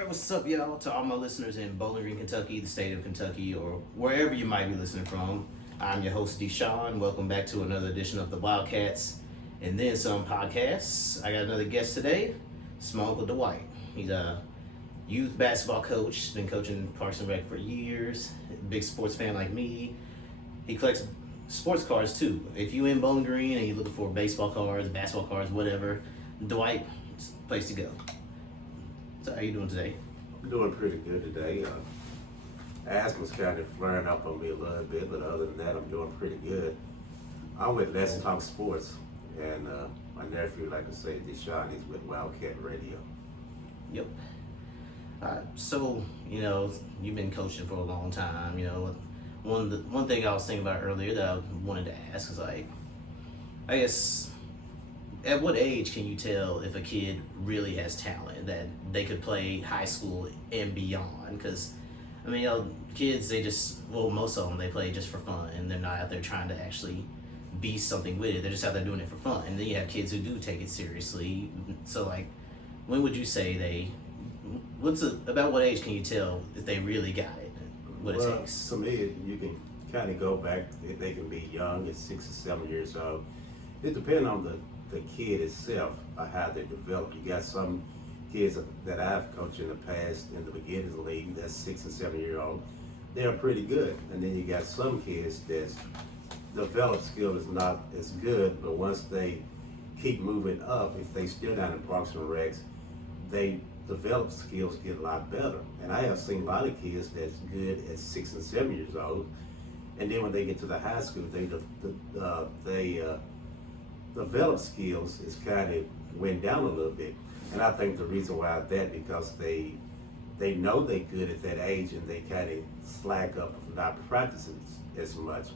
Alright, what's up, y'all? To all my listeners in Bowling Green, Kentucky, the state of Kentucky, or wherever you might be listening from, I'm your host, Deshaun. Welcome back to another edition of the Wildcats and Then Some podcasts. I got another guest today. It's my uncle Dwight. He's a youth basketball coach, been coaching Parks and Rec for years. Big sports fan like me. He collects sports cards too. If you in Bowling Green and you're looking for baseball cards, basketball cards, whatever, Dwight, it's the place to go. So how you doing today? I'm doing pretty good today. Asthma's kind of flaring up on me a little bit, but other than that, I'm doing pretty good. I'm with Let's Talk Sports, and my nephew, like I say, Deshaun, he's with Wildcat Radio. Yep. So, you've been coaching for a long time. One thing I was thinking about earlier that I wanted to ask is I guess, at what age can you tell if a kid really has talent that they could play high school and beyond? Because, kids, most of them, they play just for fun, and they're not out there trying to actually be something with it. They're just out there doing it for fun. And then you have kids who do take it seriously. So, when would you say about what age can you tell if they really got it, what it takes? To me, you can kind of go back, they can be young at 6 or 7 years old. It depends on the kid itself, how they develop. You got some kids that I've coached in the past in the beginners league that's 6 and 7 year old. They're pretty good. And then you got some kids that's developed skill is not as good, but once they keep moving up, if they still down in Parks and Recs, they develop skills get a lot better. And I have seen a lot of kids that's good at 6 and 7 years old, and then when they get to the high school, they develop skills is kind of went down a little bit. And I think the reason why that because they know they're good at that age and they kind of slack up of not practicing as much.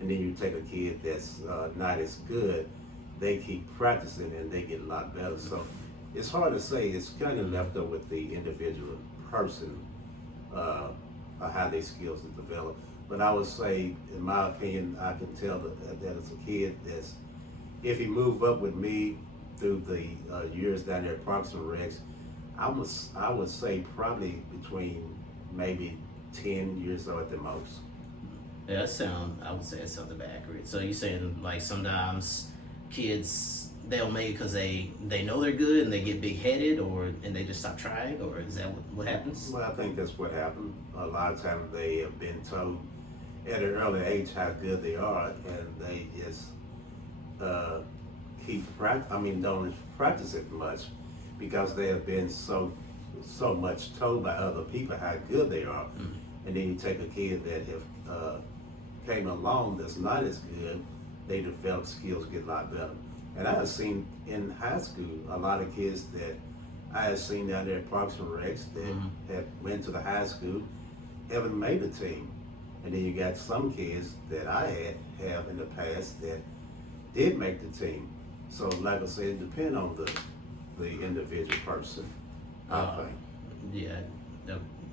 And then you take a kid that's not as good, they keep practicing and they get a lot better. So it's hard to say. It's kind of left up with the individual person how their skills are developed. But I would say, in my opinion, I can tell that it's a kid that's, if he move up with me through the years down there at Parks and Recs, I would say probably between maybe 10 years old at the most. Yeah, I would say it sounds about accurate. So you're saying sometimes kids, they'll make it because they know they're good and they get big headed, and they just stop trying, or is that what happens? Well, I think that's what happened. A lot of times they have been told at an early age how good they are, and they just don't practice it much because they have been so much told by other people how good they are. Mm-hmm. And then you take a kid that have came along that's not as good, they develop skills, get a lot better. And I have seen in high school a lot of kids that I have seen down there at Parks and Recs that have went to the high school, haven't made the team. And then you got some kids that I have in the past that did make the team. So like I said, it depends on the individual person, I think. Yeah,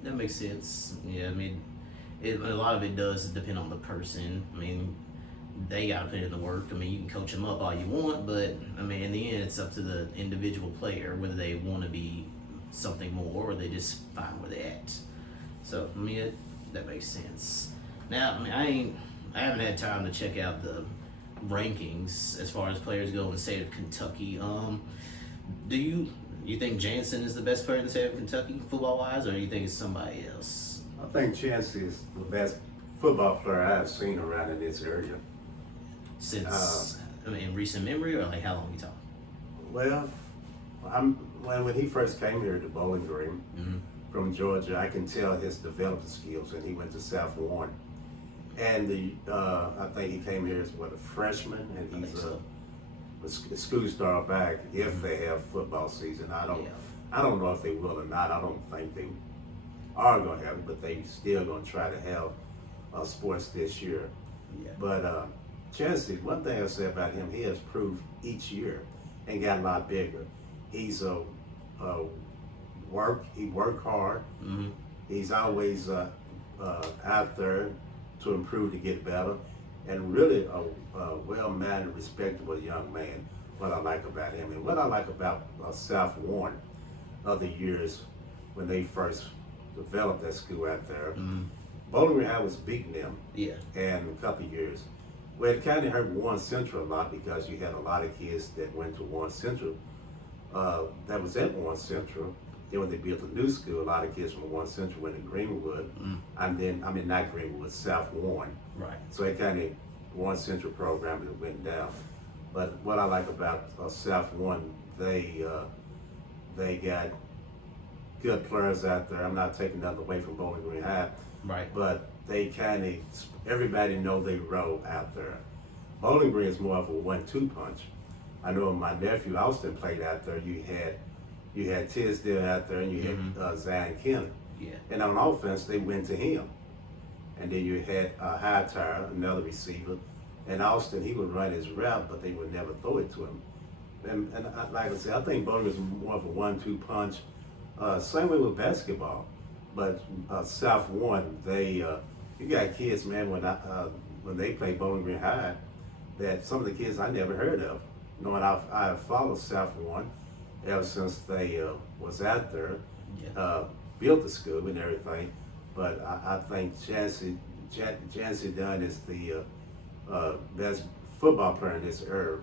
that makes sense. Yeah, a lot of it does depend on the person. They gotta put in the work. You can coach them up all you want, but in the end, it's up to the individual player whether they want to be something more or they just find where they're at. So that makes sense. Now, I haven't had time to check out the rankings as far as players go in the state of Kentucky. Do you think Jansen is the best player in the state of Kentucky football wise, or do you think it's somebody else? I think Chance is the best football player I've seen around in this area. Since in recent memory, or how long you talking? Well, when he first came here to Bowling Green from Georgia, I can tell his development skills, and he went to South Warren. And I think he came here as a freshman, and he's a school star back if they have football season. I don't know if they will or not. I don't think they are going to have it, but they still going to try to have sports this year. Yeah. But Chancey, one thing I say about him, he has proved each year and got a lot bigger. He's he work hard. Mm-hmm. He's always out there to improve, to get better, and really a well-mannered, respectable young man. What I like about him, and what I like about South Warren other years, when they first developed that school out there. Mm. Bowling Green High was beating them Yeah. in a couple of years. Well, it kind of hurt Warren Central a lot because you had a lot of kids that went to Warren Central that was at Warren Central. Then when they built a new school, a lot of kids from Warren Central went to Greenwood. And then, I mean, not Greenwood, South Warren. Right. So it kind of, Warren Central program that went down. But what I like about South Warren, they got good players out there. I'm not taking nothing away from Bowling Green High. Right. But they kind of, everybody know they roll out there. Bowling Green is more of a 1-2 punch. I know when my nephew Austin played out there, you had Tisdale out there and you had Zion Kenner. Yeah. And on offense, they went to him. And then you had Hightower, another receiver. And Austin, he would run his route, but they would never throw it to him. And like I said, I think Bowling is more of a 1-2 punch. Same way with basketball. But South Warren, you got kids, man, when they play Bowling Green High, that some of the kids I never heard of. You know, and I have followed South Warren ever since they was out there, built the school and everything. But I think Jancy Dunn is the best football player in this era.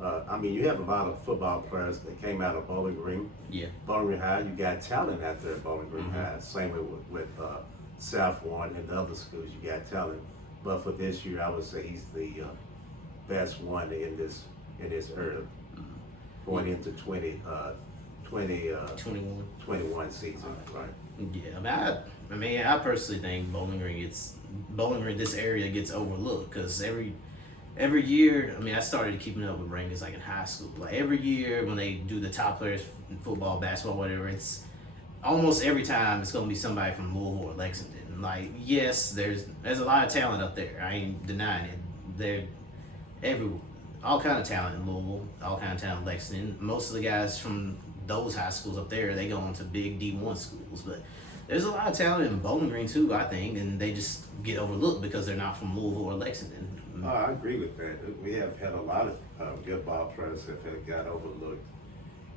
I mean, you have a lot of football players that came out of Bowling Green. Yeah. Bowling Green High, you got talent out there at Bowling Green High. Same way with South Warren and the other schools, you got talent. But for this year, I would say he's the best one in this era, going into 21 season, right? Yeah, I mean, I personally think Bowling Green, this area gets overlooked because every year, I mean, I started keeping up with rankings like in high school. Like every year when they do the top players in football, basketball, whatever, it's almost every time it's going to be somebody from Louisville or Lexington. Like, yes, there's a lot of talent up there. I ain't denying it. All kind of talent in Louisville, all kind of talent in Lexington. Most of the guys from those high schools up there, they go on to big D1 schools. But there's a lot of talent in Bowling Green too, I think, and they just get overlooked because they're not from Louisville or Lexington. Oh, I agree with that. We have had a lot of good ball players that have got overlooked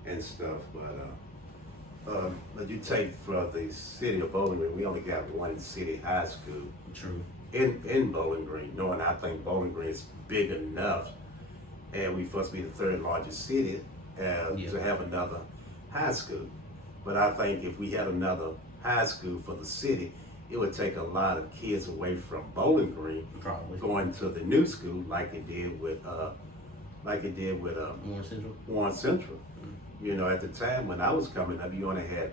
and stuff, but you take for the city of Bowling Green, we only got one city high school. True. In Bowling Green, knowing I think Bowling Green is big enough, and we supposed to be the third largest city to have another high school. But I think if we had another high school for the city, it would take a lot of kids away from Bowling Green, Probably. going to the new school like it did with Warren Central. You know, at the time when I was coming up, you only had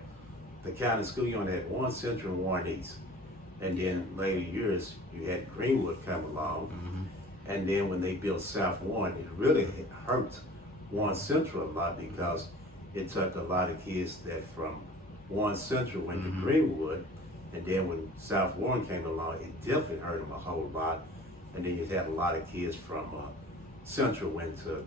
the county school. You only had Warren Central and Warren East, and then later years you had Greenwood come along, and then when they built South Warren, it really hurt Warren Central a lot because it took a lot of kids that from Warren Central went to Greenwood. And then when South Warren came along, it definitely hurt them a whole lot. And then you had a lot of kids from Central went to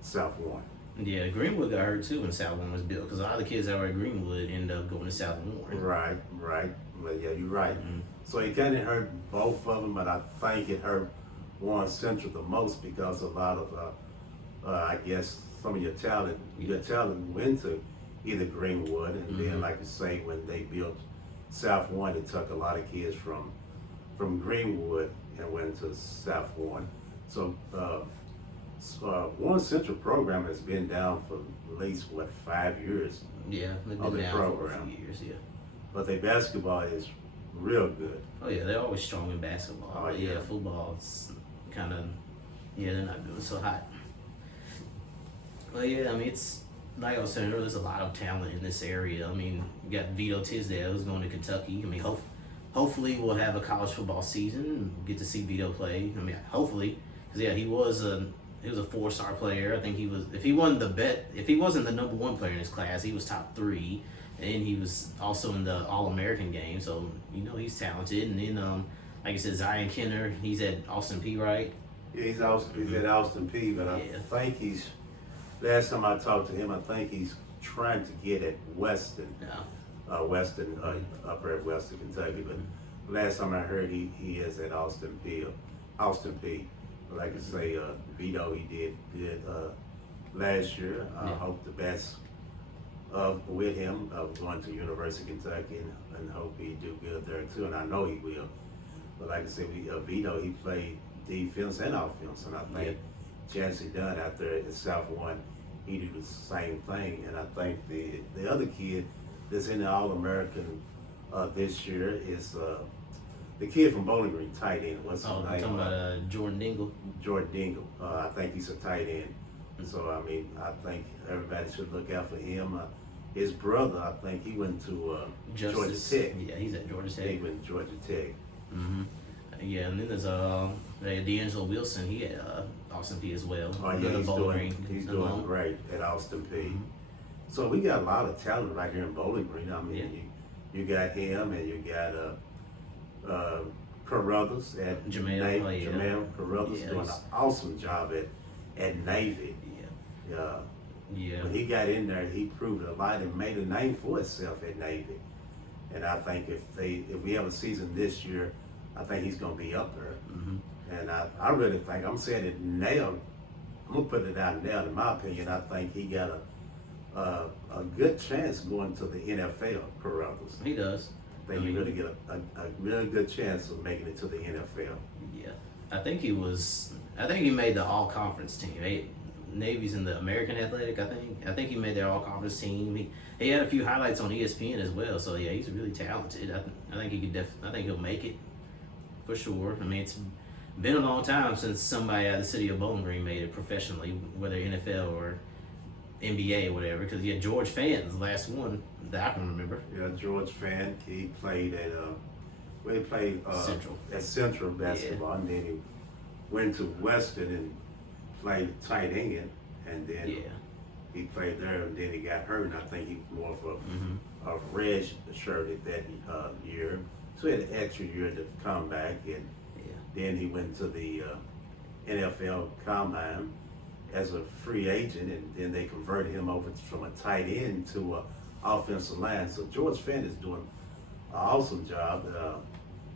South Warren. Yeah, Greenwood got hurt too when South Warren was built because a lot of the kids that were at Greenwood ended up going to South Warren. Right. But yeah, you're right. So it kind of hurt both of them, but I think it hurt Warren Central the most because a lot of, I guess, some of your talent went to either Greenwood, and then, like you say, when they built South Warren, it took a lot of kids from Greenwood and went to South Warren. So Warren Central program has been down for at least 5 years. Yeah, they've of been the down program. for a few years. Yeah. But their basketball is real good. Oh yeah, they're always strong in basketball. Oh, But yeah. football, it's kind of they're not doing so hot. Well, yeah, I mean, it's like I was saying earlier, there's a lot of talent in this area. I mean, you got Vito Tisdale who's going to Kentucky. I mean, hopefully we'll have a college football season and get to see Vito play. I mean, hopefully, because yeah, he was a 4-star player. I think he was. If he wasn't the number one player in his class, he was top 3, and he was also in the All-American game. So he's talented. And then like I said, Zion Kenner, he's at Austin P, right? Yeah, he's at Austin P, but I think he's. Last time I talked to him, I think he's trying to get at Weston. Yeah. Weston, upper at Western Kentucky. But last time I heard, he is at Austin P. Like I say, Vito, he did good last year. I hope the best with him of going to University of Kentucky and hope he do good there too, and I know he will. But like I said, Vito, he played defense and offense, and I think Chancey Dunn out there at South One, he do the same thing. And I think the other kid that's in the All-American this year is the kid from Bowling Green, tight end. What's his name? Talking about Jordan Dingle. Jordan Dingle. I think he's a tight end. So, I mean, I think everybody should look out for him. His brother, I think he went to Georgia Tech. Yeah, he's at Georgia Tech. He went to Georgia Tech. Mm-hmm. Yeah, and then there's D'Angelo Wilson. He at Austin P as well. Oh, yeah, he's doing great at Austin P. Mm-hmm. So we got a lot of talent right here in Bowling Green. I mean, you got him, and you got Carruthers at Jamel. Navy. Jamel Carruthers doing an awesome job at Navy. Yeah. When he got in there, he proved a lot and made a name for himself at Navy. And I think if we have a season this year, I think he's going to be up there. Mm-hmm. And I really think, I'm saying it now, I'm going to put it out now, in my opinion, I think he got a good chance going to the NFL, Carruthers. He does. I think he really get a really good chance of making it to the NFL. Yeah. I think he made the all-conference team. Navy's in the American Athletic, I think he made their all-conference team. He had a few highlights on ESPN as well, so yeah, he's really talented. I think he could I think he'll make it for sure. I mean, it's been a long time since somebody out of the city of Bowling Green made it professionally, whether NFL or NBA or whatever. Because George Fann's the last one that I can remember. Yeah, George Fann, he played at Central. At Central basketball, and then he went to Western and played tight end, and then he played there, and then he got hurt, and I think he was more of a red shirt at that year. So he had an extra year to come back, and then he went to the NFL Combine as a free agent, and then they converted him over from a tight end to an offensive line. So George Fenn is doing an awesome job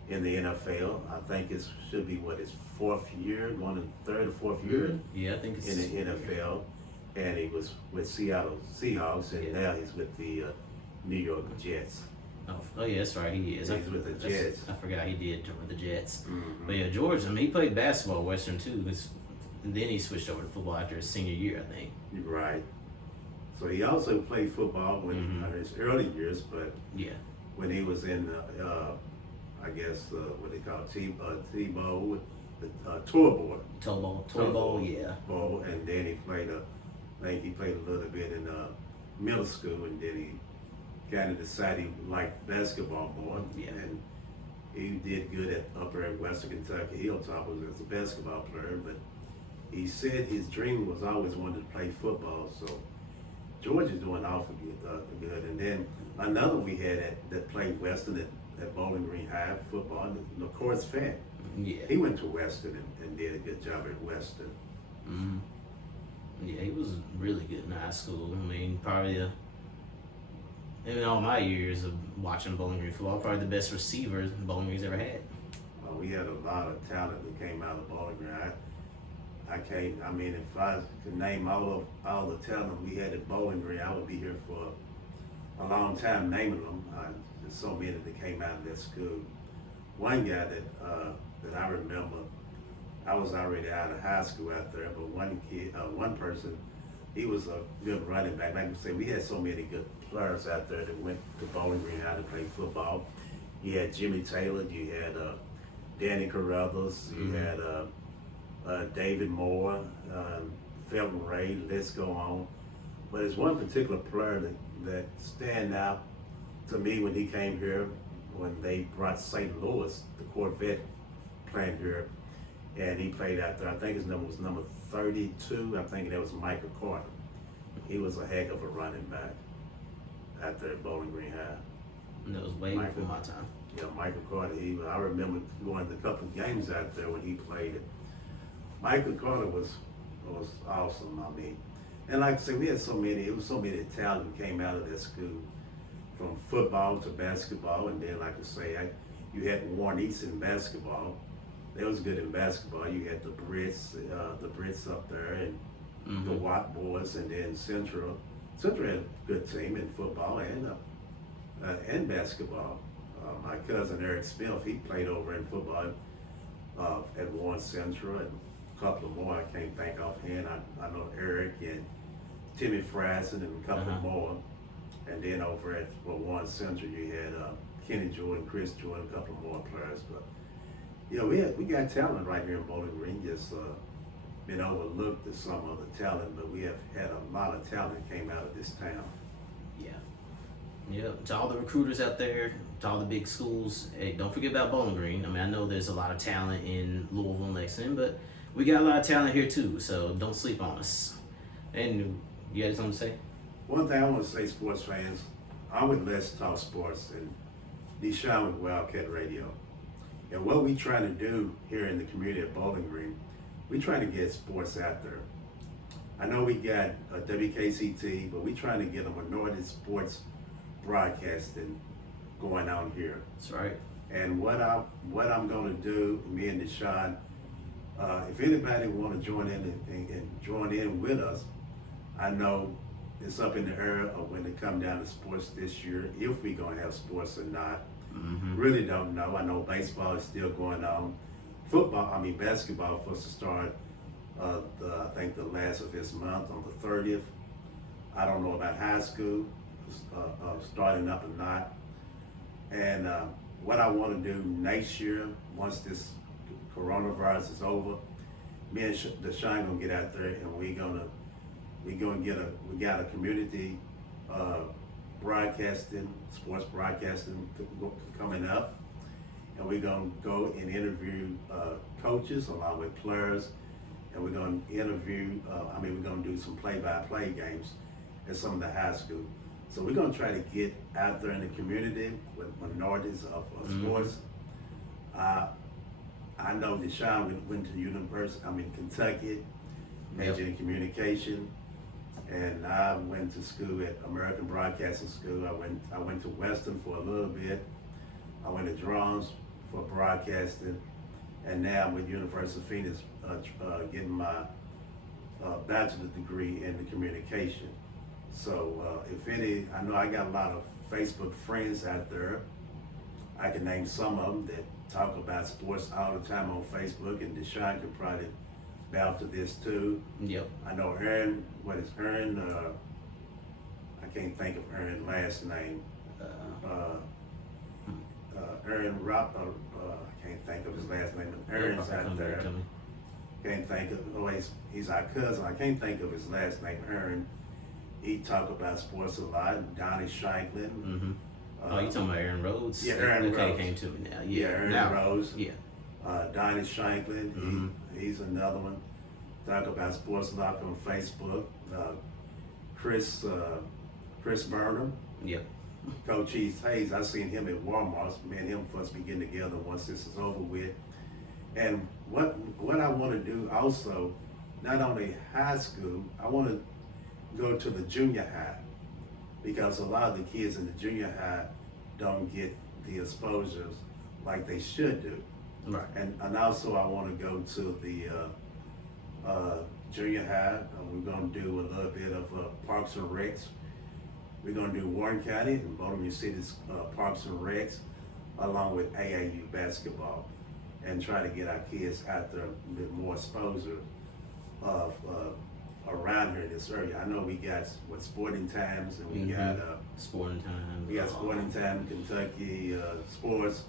in the NFL. I think it should be his fourth year, going to third or fourth year. Yeah, I think it's in the NFL, and he was with Seattle Seahawks, and now he's with the New York Jets. Oh yeah, that's right. He is. He's with the Jets. I forgot he did with the Jets. Mm-hmm. But yeah, George. I mean, he played basketball at Western too. And then he switched over to football after his senior year, I think. Right. So he also played football in his early years, but when he was in, I guess what they call T-ball, the tour board. Toy ball, yeah. Ball, and then he played I think he played a little bit in middle school, and then he kind of decided he liked basketball more. Yeah. And he did good at Western Kentucky Hilltoppers as a basketball player, but he said his dream was always wanted to play football. So George is doing awfully good. And then another we had that played Western at Bowling Green High football, of course, Fan. Yeah. He went to Western and did a good job at Western. Mm-hmm. Yeah, he was really good in high school. I mean, probably in all my years of watching Bowling Green football, probably the best receiver Bowling Green's ever had. We had a lot of talent that came out of Bowling Green. I mean, if I could name all the talent we had at Bowling Green, I would be here for a long time naming them. There's so many that came out of that school. One guy that I remember, I was already out of high school out there, but one person, he was a good running back. Like I said, we had so many good players out there that went to Bowling Green High to play football. You had Jimmy Taylor, you had Danny Carruthers, you had David Moore, Felton Ray, let's go on. But there's one particular player that stand out to me when he came here, when they brought St. Louis, the Corvette playing here, and he played out there. I think his number was number 32. I think that was Michael Carter. He was a heck of a running back out there at Bowling Green High. And that was way before my time. Yeah, Michael Carter. I remember going to a couple of games out there when he played it. Michael Carter was awesome. I mean, and like I said, it was so many talent came out of that school, from football to basketball, and then like I say, you had Warren East in basketball. They was good in basketball. You had the Brits up there, and the WATS boys, and then Central Central had a good team in football and basketball. My cousin Eric Smith, he played over in football at Warren Central, and a couple of more I can't think offhand. I know Eric and Timmy Frassen and a couple more. And then over at Warren Central, you had Kenny Jordan, Chris Jordan, a couple more players. But you know, we got talent right here in Bowling Green. Just been overlooked as some of the talent, but we have had a lot of talent came out of this town. Yeah. Yeah. To all the recruiters out there, to all the big schools, hey, don't forget about Bowling Green. I mean, I know there's a lot of talent in Louisville and Lexington, but we got a lot of talent here too. So don't sleep on us. And you had something to say? One thing I want to say, sports fans, I'm with Let's Talk Sports and Deshaun with Wildcat Radio. And what we try to do here in the community of Bowling Green, we try to get sports out there. I know we got a WKCT, but we trying to get a minority sports broadcasting going on here. That's right. And what I'm going to do, me and Deshaun, if anybody want to join in and join in with us, I know it's up in the air of when it come down to sports this year, if we gonna have sports or not. Really don't know. I know baseball is still going on. Basketball supposed to start, I think the last of this month on the 30th. I don't know about high school, starting up or not. And what I want to do next year, once this coronavirus is over, me and Deshaun gonna get out there and we got a community broadcasting, sports broadcasting coming up, and we're gonna go and interview coaches along with players, and we're gonna interview. We're gonna do some play-by-play games at some of the high school. So we're gonna try to get out there in the community with minorities of sports. I know Deshaun went to Kentucky, major in communication. And I went to school at American Broadcasting School. I went to Western for a little bit. I went to Drums for broadcasting, and now I'm with University of Phoenix getting my bachelor's degree in the communication. So I know I got a lot of Facebook friends out there. I can name some of them that talk about sports all the time on Facebook, and Deshaun could probably vouch to this too. Yep. I know Aaron. What is Aaron? I can't think of Aaron's last name. Aaron Rock. I can't think of his last name. But Aaron's out there. Can't think of. He's our cousin. I can't think of his last name. Aaron. He talk about sports a lot. Donnie Shanklin. You talking about Aaron Rhodes? Yeah, Aaron Rhodes. Came to me now. Yeah, Aaron Rhodes. Yeah. Donnie Shanklin, he's another one. Talk about sports a lot on Facebook. Chris Burnham. Yep. Coach Cheese Hayes, I seen him at Walmart. Me and him supposed to be getting together once this is over with. And what I want to do also, not only high school, I want to go to the junior high, because a lot of the kids in the junior high don't get the exposures like they should do. Right. And also I want to go to the junior high. We're going to do a little bit of Parks and Recs. We're going to do Warren County and Bowling Green City's Parks and Recs, along with AAU basketball, and try to get our kids out there with more exposure of around here in this area. I know we got Sporting Times, and we got Sporting Times. We got Sporting Time, Kentucky Sports.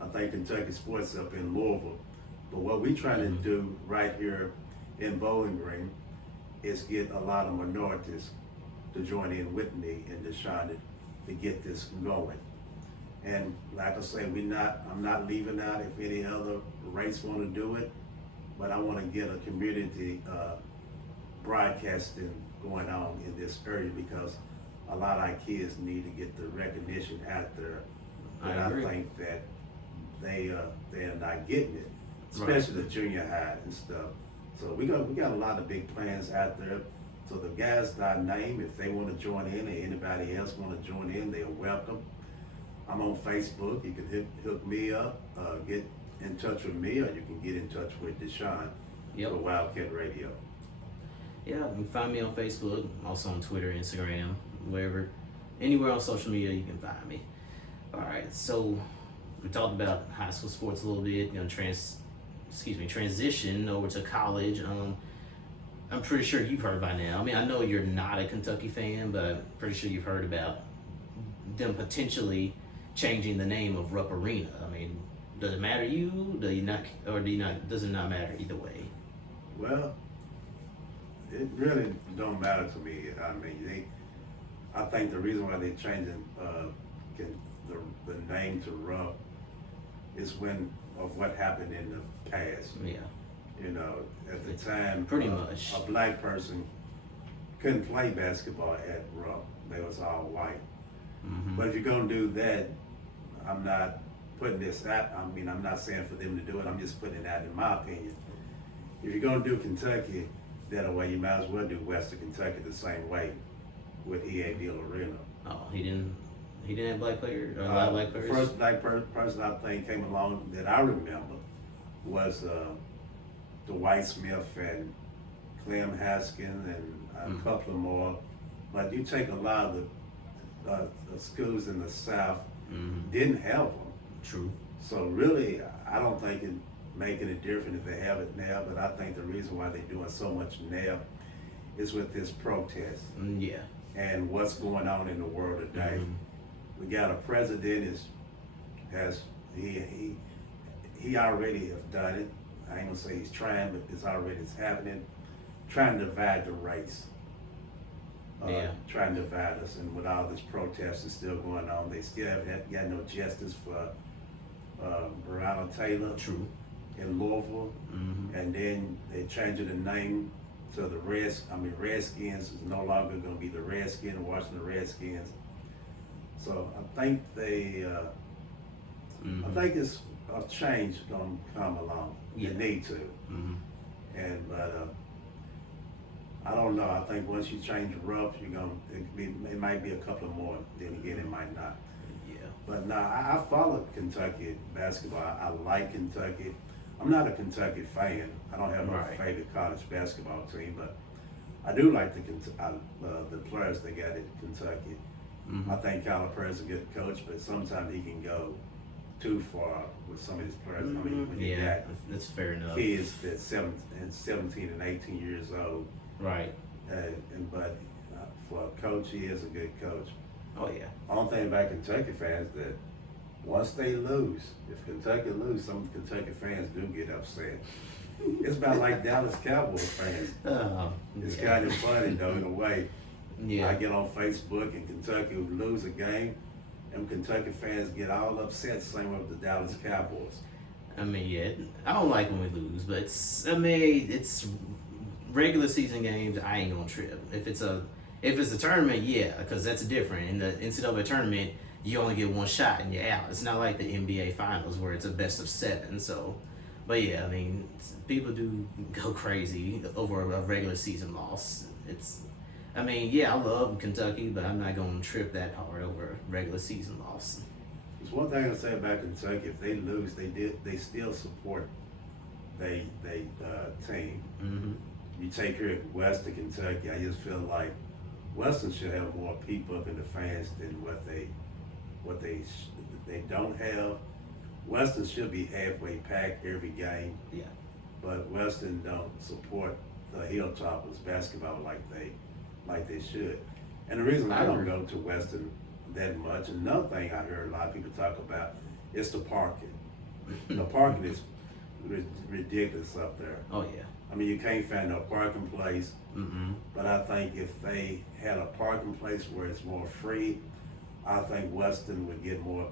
I think Kentucky Sports up in Louisville. But what we trying to do right here in Bowling Green is get a lot of minorities to join in with me and Deshaun to get this going. And like I say, I'm not leaving out if any other race want to do it, but I want to get a community broadcasting going on in this area, because a lot of our kids need to get the recognition out there. And I think that they're not getting it, especially the junior high and stuff. So we got a lot of big plans out there. So the guys that I name, if they want to join in, or anybody else want to join in, they're welcome. I'm on Facebook. You can hook me up, get in touch with me, or you can get in touch with Deshaun for Wildcat Radio. Yeah, you can find me on Facebook, also on Twitter, Instagram, wherever, anywhere on social media you can find me. All right, so we talked about high school sports a little bit. Transition over to college. I'm pretty sure you've heard by now. I mean, I know you're not a Kentucky fan, but I'm pretty sure you've heard about them potentially changing the name of Rupp Arena. I mean, does it matter to you? Do you not, or do you not? Does it not matter either way? Well, it really don't matter to me. I mean, I think the reason why they're changing the name to Rupp is of what happened in the past. Yeah. You know, at the time, pretty much a black person couldn't play basketball at Rupp. They was all white. Mm-hmm. But if you're gonna do that, I'm not putting this out. I mean, I'm not saying for them to do it. I'm just putting it out in my opinion. If you're gonna do Kentucky that way, you might as well do Western Kentucky the same way with EADL Arena. Oh, he didn't have black players or a lot of black players. The first black person I think came along that I remember was Dwight Smith and Clem Haskins and a couple of more. But you take a lot of the schools in the South didn't have them. True. So really, I don't think it making it different if they have it now. But I think the reason why they're doing so much now is with this protest. Yeah. And what's going on in the world today. We got a president he already have done it. I ain't gonna say he's trying, but it's happening. Trying to divide the race. Trying to divide us, and with all this protest is still going on, they still haven't got no justice for Breonna Taylor. True. In Louisville, and then they changed the name to the Redskins is no longer going to be the Redskins, Washington Redskins. So I think I think it's a change going to come along. Yeah. You need to, but I don't know. I think once you change Rupp, it might be a couple more. Then again, it might not. Yeah. But no, I follow Kentucky basketball. I like Kentucky. I'm not a Kentucky fan. I don't have no favorite college basketball team, but I do like the players they got at Kentucky. I think Calipari's a good coach, but sometimes he can go too far with some of his players. I mean, when you got that's fair enough. kids that's 17 and 18 years old. Right. But for a coach, he is a good coach. Oh yeah. Only thing about Kentucky fans that once they lose, if Kentucky lose, some Kentucky fans do get upset. It's about like Dallas Cowboys fans. It's kind of funny though in a way. Yeah. I get on Facebook and Kentucky lose a game, and Kentucky fans get all upset, same with the Dallas Cowboys. I mean, I don't like when we lose, but it's regular season games. I ain't gonna trip. If it's a tournament, yeah, because that's different. In the NCAA tournament, you only get one shot and you're out. It's not like the NBA finals where it's a best of 7. So, but yeah, I mean, people do go crazy over a regular season loss. I love Kentucky, but I'm not going to trip that hard over a regular season loss. There's one thing I say about Kentucky: if they lose, they still support they team. You take here at Western Kentucky, I just feel like Western should have more people up in the fans than what they don't have. Western should be halfway packed every game. Yeah. But Western don't support the Hilltoppers basketball like they should. And the reason I don't go to Western that much, another thing I heard a lot of people talk about is the parking. The parking is ridiculous up there. Oh yeah. I mean, you can't find no parking place. But I think if they had a parking place where it's more free, I think Western would get more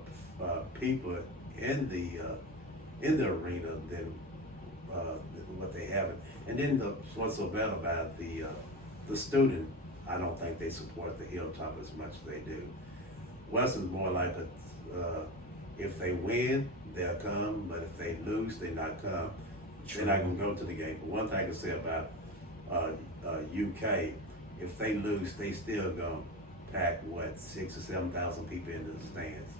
people in the arena than what they have. And then what's so bad about the student, I don't think they support the Hilltop as much as they do. Western's more like if they win, they'll come, but if they lose, they not come. They're not gonna go to the game. But one thing I can say about UK, if they lose, they still gonna pack 6,000 or 7,000 people into the stands.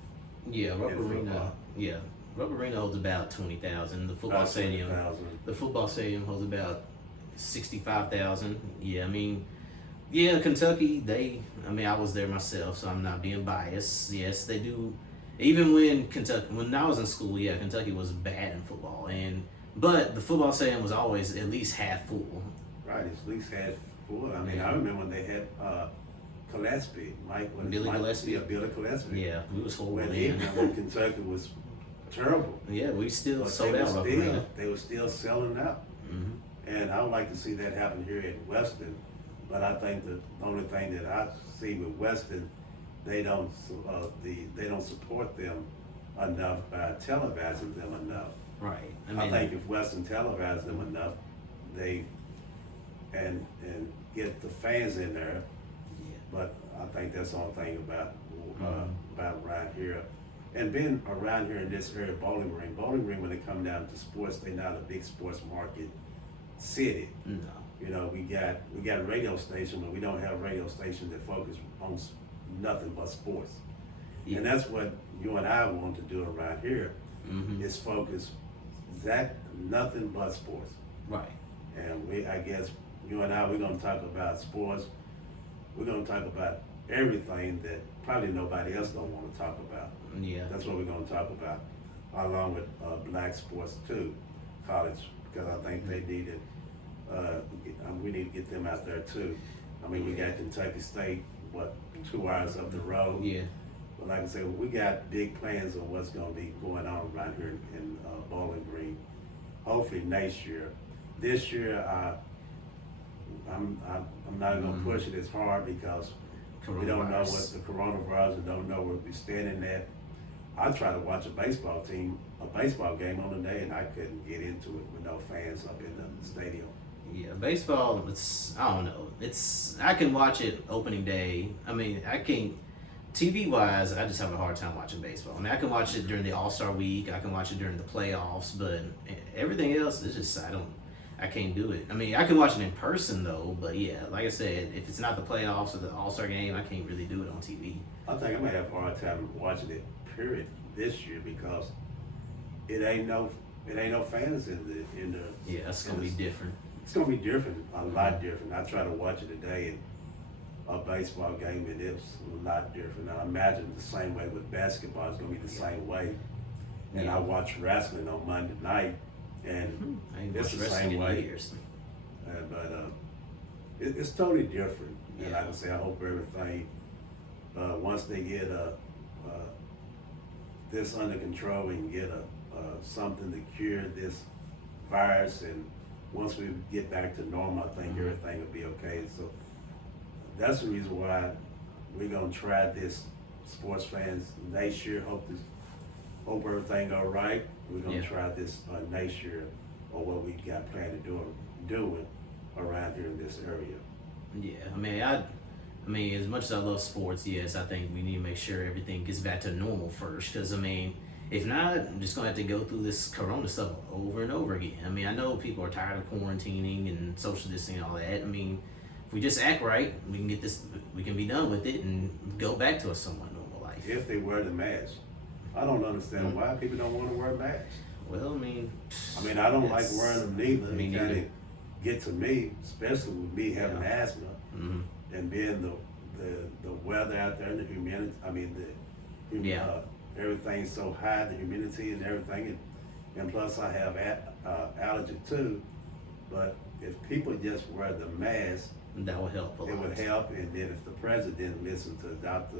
Yeah, Rupp Arena. Yeah, Rupp Arena holds about 20,000. The football stadium. 20,000. The football stadium holds about 65,000. Yeah, I mean, yeah, Kentucky. I was there myself, so I'm not being biased. Yes, they do. Even when I was in school, yeah, Kentucky was bad in football, but the football stadium was always at least half full. Right, it's at least half full. I mean, Yeah. I remember when they had Gillespie, Billy Gillespie? Yeah, Billy Gillespie. Yeah, we was horrible When Kentucky was terrible. Yeah, we still But sold out. they were still selling out. Mm-hmm. And I would like to see that happen here at Western. But I think the only thing that I see with Western, they don't support them enough by televising them enough. Right. I think if Western televised them enough, they and get the fans in there. Yeah. But I think that's the only thing about around here. And being around here in this area, Bowling Green, when they come down to sports, they're not a big sports market city. No. You know, we got a radio station, but we don't have a radio station that focus on nothing but sports. Yeah. And that's what you and I want to do around here, Mm-hmm. is focus nothing but sports. Right. And I guess you and I, we're gonna talk about sports. We're gonna talk about everything that probably nobody else don't want to talk about. Yeah. That's what we're gonna talk about, along with black sports too, college, because I think they need it. We need to get them out there too. I mean, we got Kentucky State, 2 hours up the road. Yeah. But like I said, we got big plans on what's gonna be going on around here in Bowling Green. Hopefully next year. This year, I'm not gonna push it as hard because we don't know what the coronavirus, and don't know where we're standing at. I tried to watch a baseball game on the day, and I couldn't get into it with no fans up in the stadium. Yeah, baseball. I don't know. I can watch it opening day. I mean, I can. TV wise, I just have a hard time watching baseball. I mean, I can watch it during the All-Star week. I can watch it during the playoffs, but everything else is just I can't do it. I mean, I can watch it in person though, but yeah, like I said, if it's not the playoffs or the All-Star game, I can't really do it on TV. I think I'm gonna have a hard time watching it, period, this year, because it ain't no fans in the. Yeah, it's gonna be different. It's gonna be different, a lot different. I tried to watch it today, and a baseball game, and it's a lot different. I imagine the same way with basketball. It's gonna be the same way. And Yeah. I watch wrestling on Monday night, and I ain't it's watched the wrestling same in way. years. It's totally different. And Yeah. like I say, I hope everything, once they get this under control and get something to cure this virus, and once we get back to normal, I think everything will be okay. So that's the reason why we're gonna try this. Sports fans next year, hope everything go right. We're gonna try this next year, or what we got planned to do it around here in this area. Yeah, I mean, as much as I love sports, yes, I think we need to make sure everything gets back to normal first. Because I mean, if not, I'm just gonna have to go through this Corona stuff over and over again. I mean, I know people are tired of quarantining and social distancing and all that. I mean, if we just act right, we can get this. We can be done with it and go back to a somewhat normal life. If they wear the mask, I don't understand why people don't want to wear masks. Well, I mean, I don't like wearing them neither. Me It neither. kind of get to me, especially with me having asthma Mhm. and being the weather out there and the humidity. Everything's so high, the humidity and everything, and plus I have allergy too. But if people just wear the mask, that will help a lot. it would help. And then if the president listened to Dr.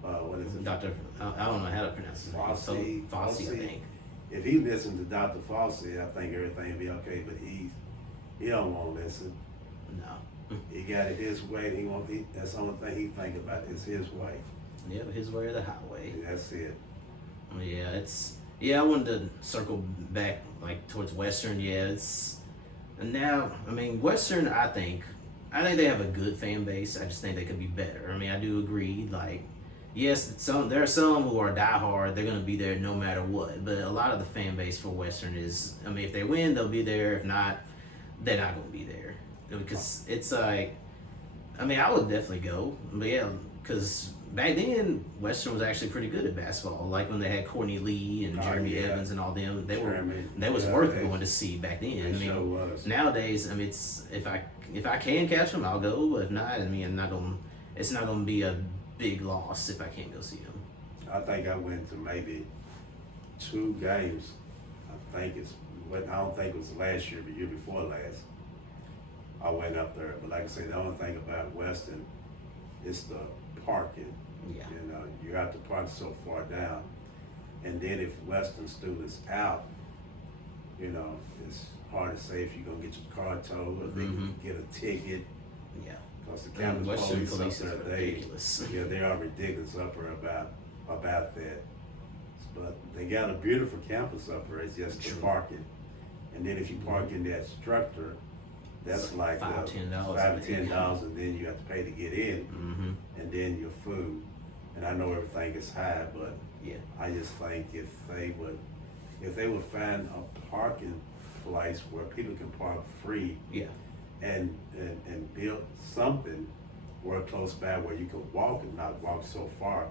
What is it? Doctor, I don't know how to pronounce his name. Fauci, Fauci, I think. If he listened to Dr. Fauci, I think everything would be okay. But he don't want to listen. No. He got it his way. That's the only thing he think about is his way. Yeah, his way or the highway. That's it. I wanted to circle back towards Western. And now, I mean, Western, I think they have a good fan base. I just think they could be better. I mean, I do agree. Yes, there are some who are diehard. They're gonna be there no matter what. But a lot of the fan base for Western is, I mean, if they win, they'll be there. If not, they're not gonna be there because it's I would definitely go. But yeah, because back then, Western was actually pretty good at basketball. Like when they had Courtney Lee and Jeremy Evans and all them, they was worth going to see back then. I mean, sure was. nowadays, I mean, it's if I can catch them, I'll go. But if not, I mean, it's not gonna be a big loss if I can't go see them. I think I went to maybe 2 games. I don't think it was last year, but year before last. I went up there, but like I say, the only thing about Western is the parking. Yeah. You know, you have to park so far down, and then if Western students out, you know, it's hard to say if you're gonna get your car towed or if they can get a ticket. Yeah. Because the campus Western police up are there, ridiculous. they are ridiculous up there about that. But they got a beautiful campus up there. It's just the parking, and then if you park in that structure, that's like $5-10, $5-10, and then you have to pay to get in, and then your food. And I know everything is high, but yeah, I just think if they would find a parking place where people can park free, yeah, and build something where close by where you can walk and not walk so far,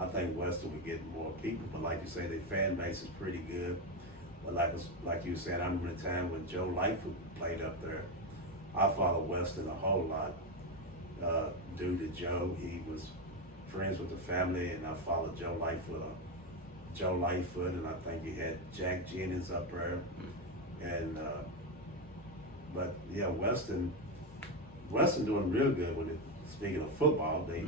I think Western would get more people. But like you say, their fan base is pretty good. But like you said, I remember the time when Joe Lightfoot played up there. I followed Western a whole lot due to Joe. He was friends with the family, and I followed Joe Lightfoot, and I think you had Jack Jennings up there, and but yeah, Western doing real good with it. Speaking of football, the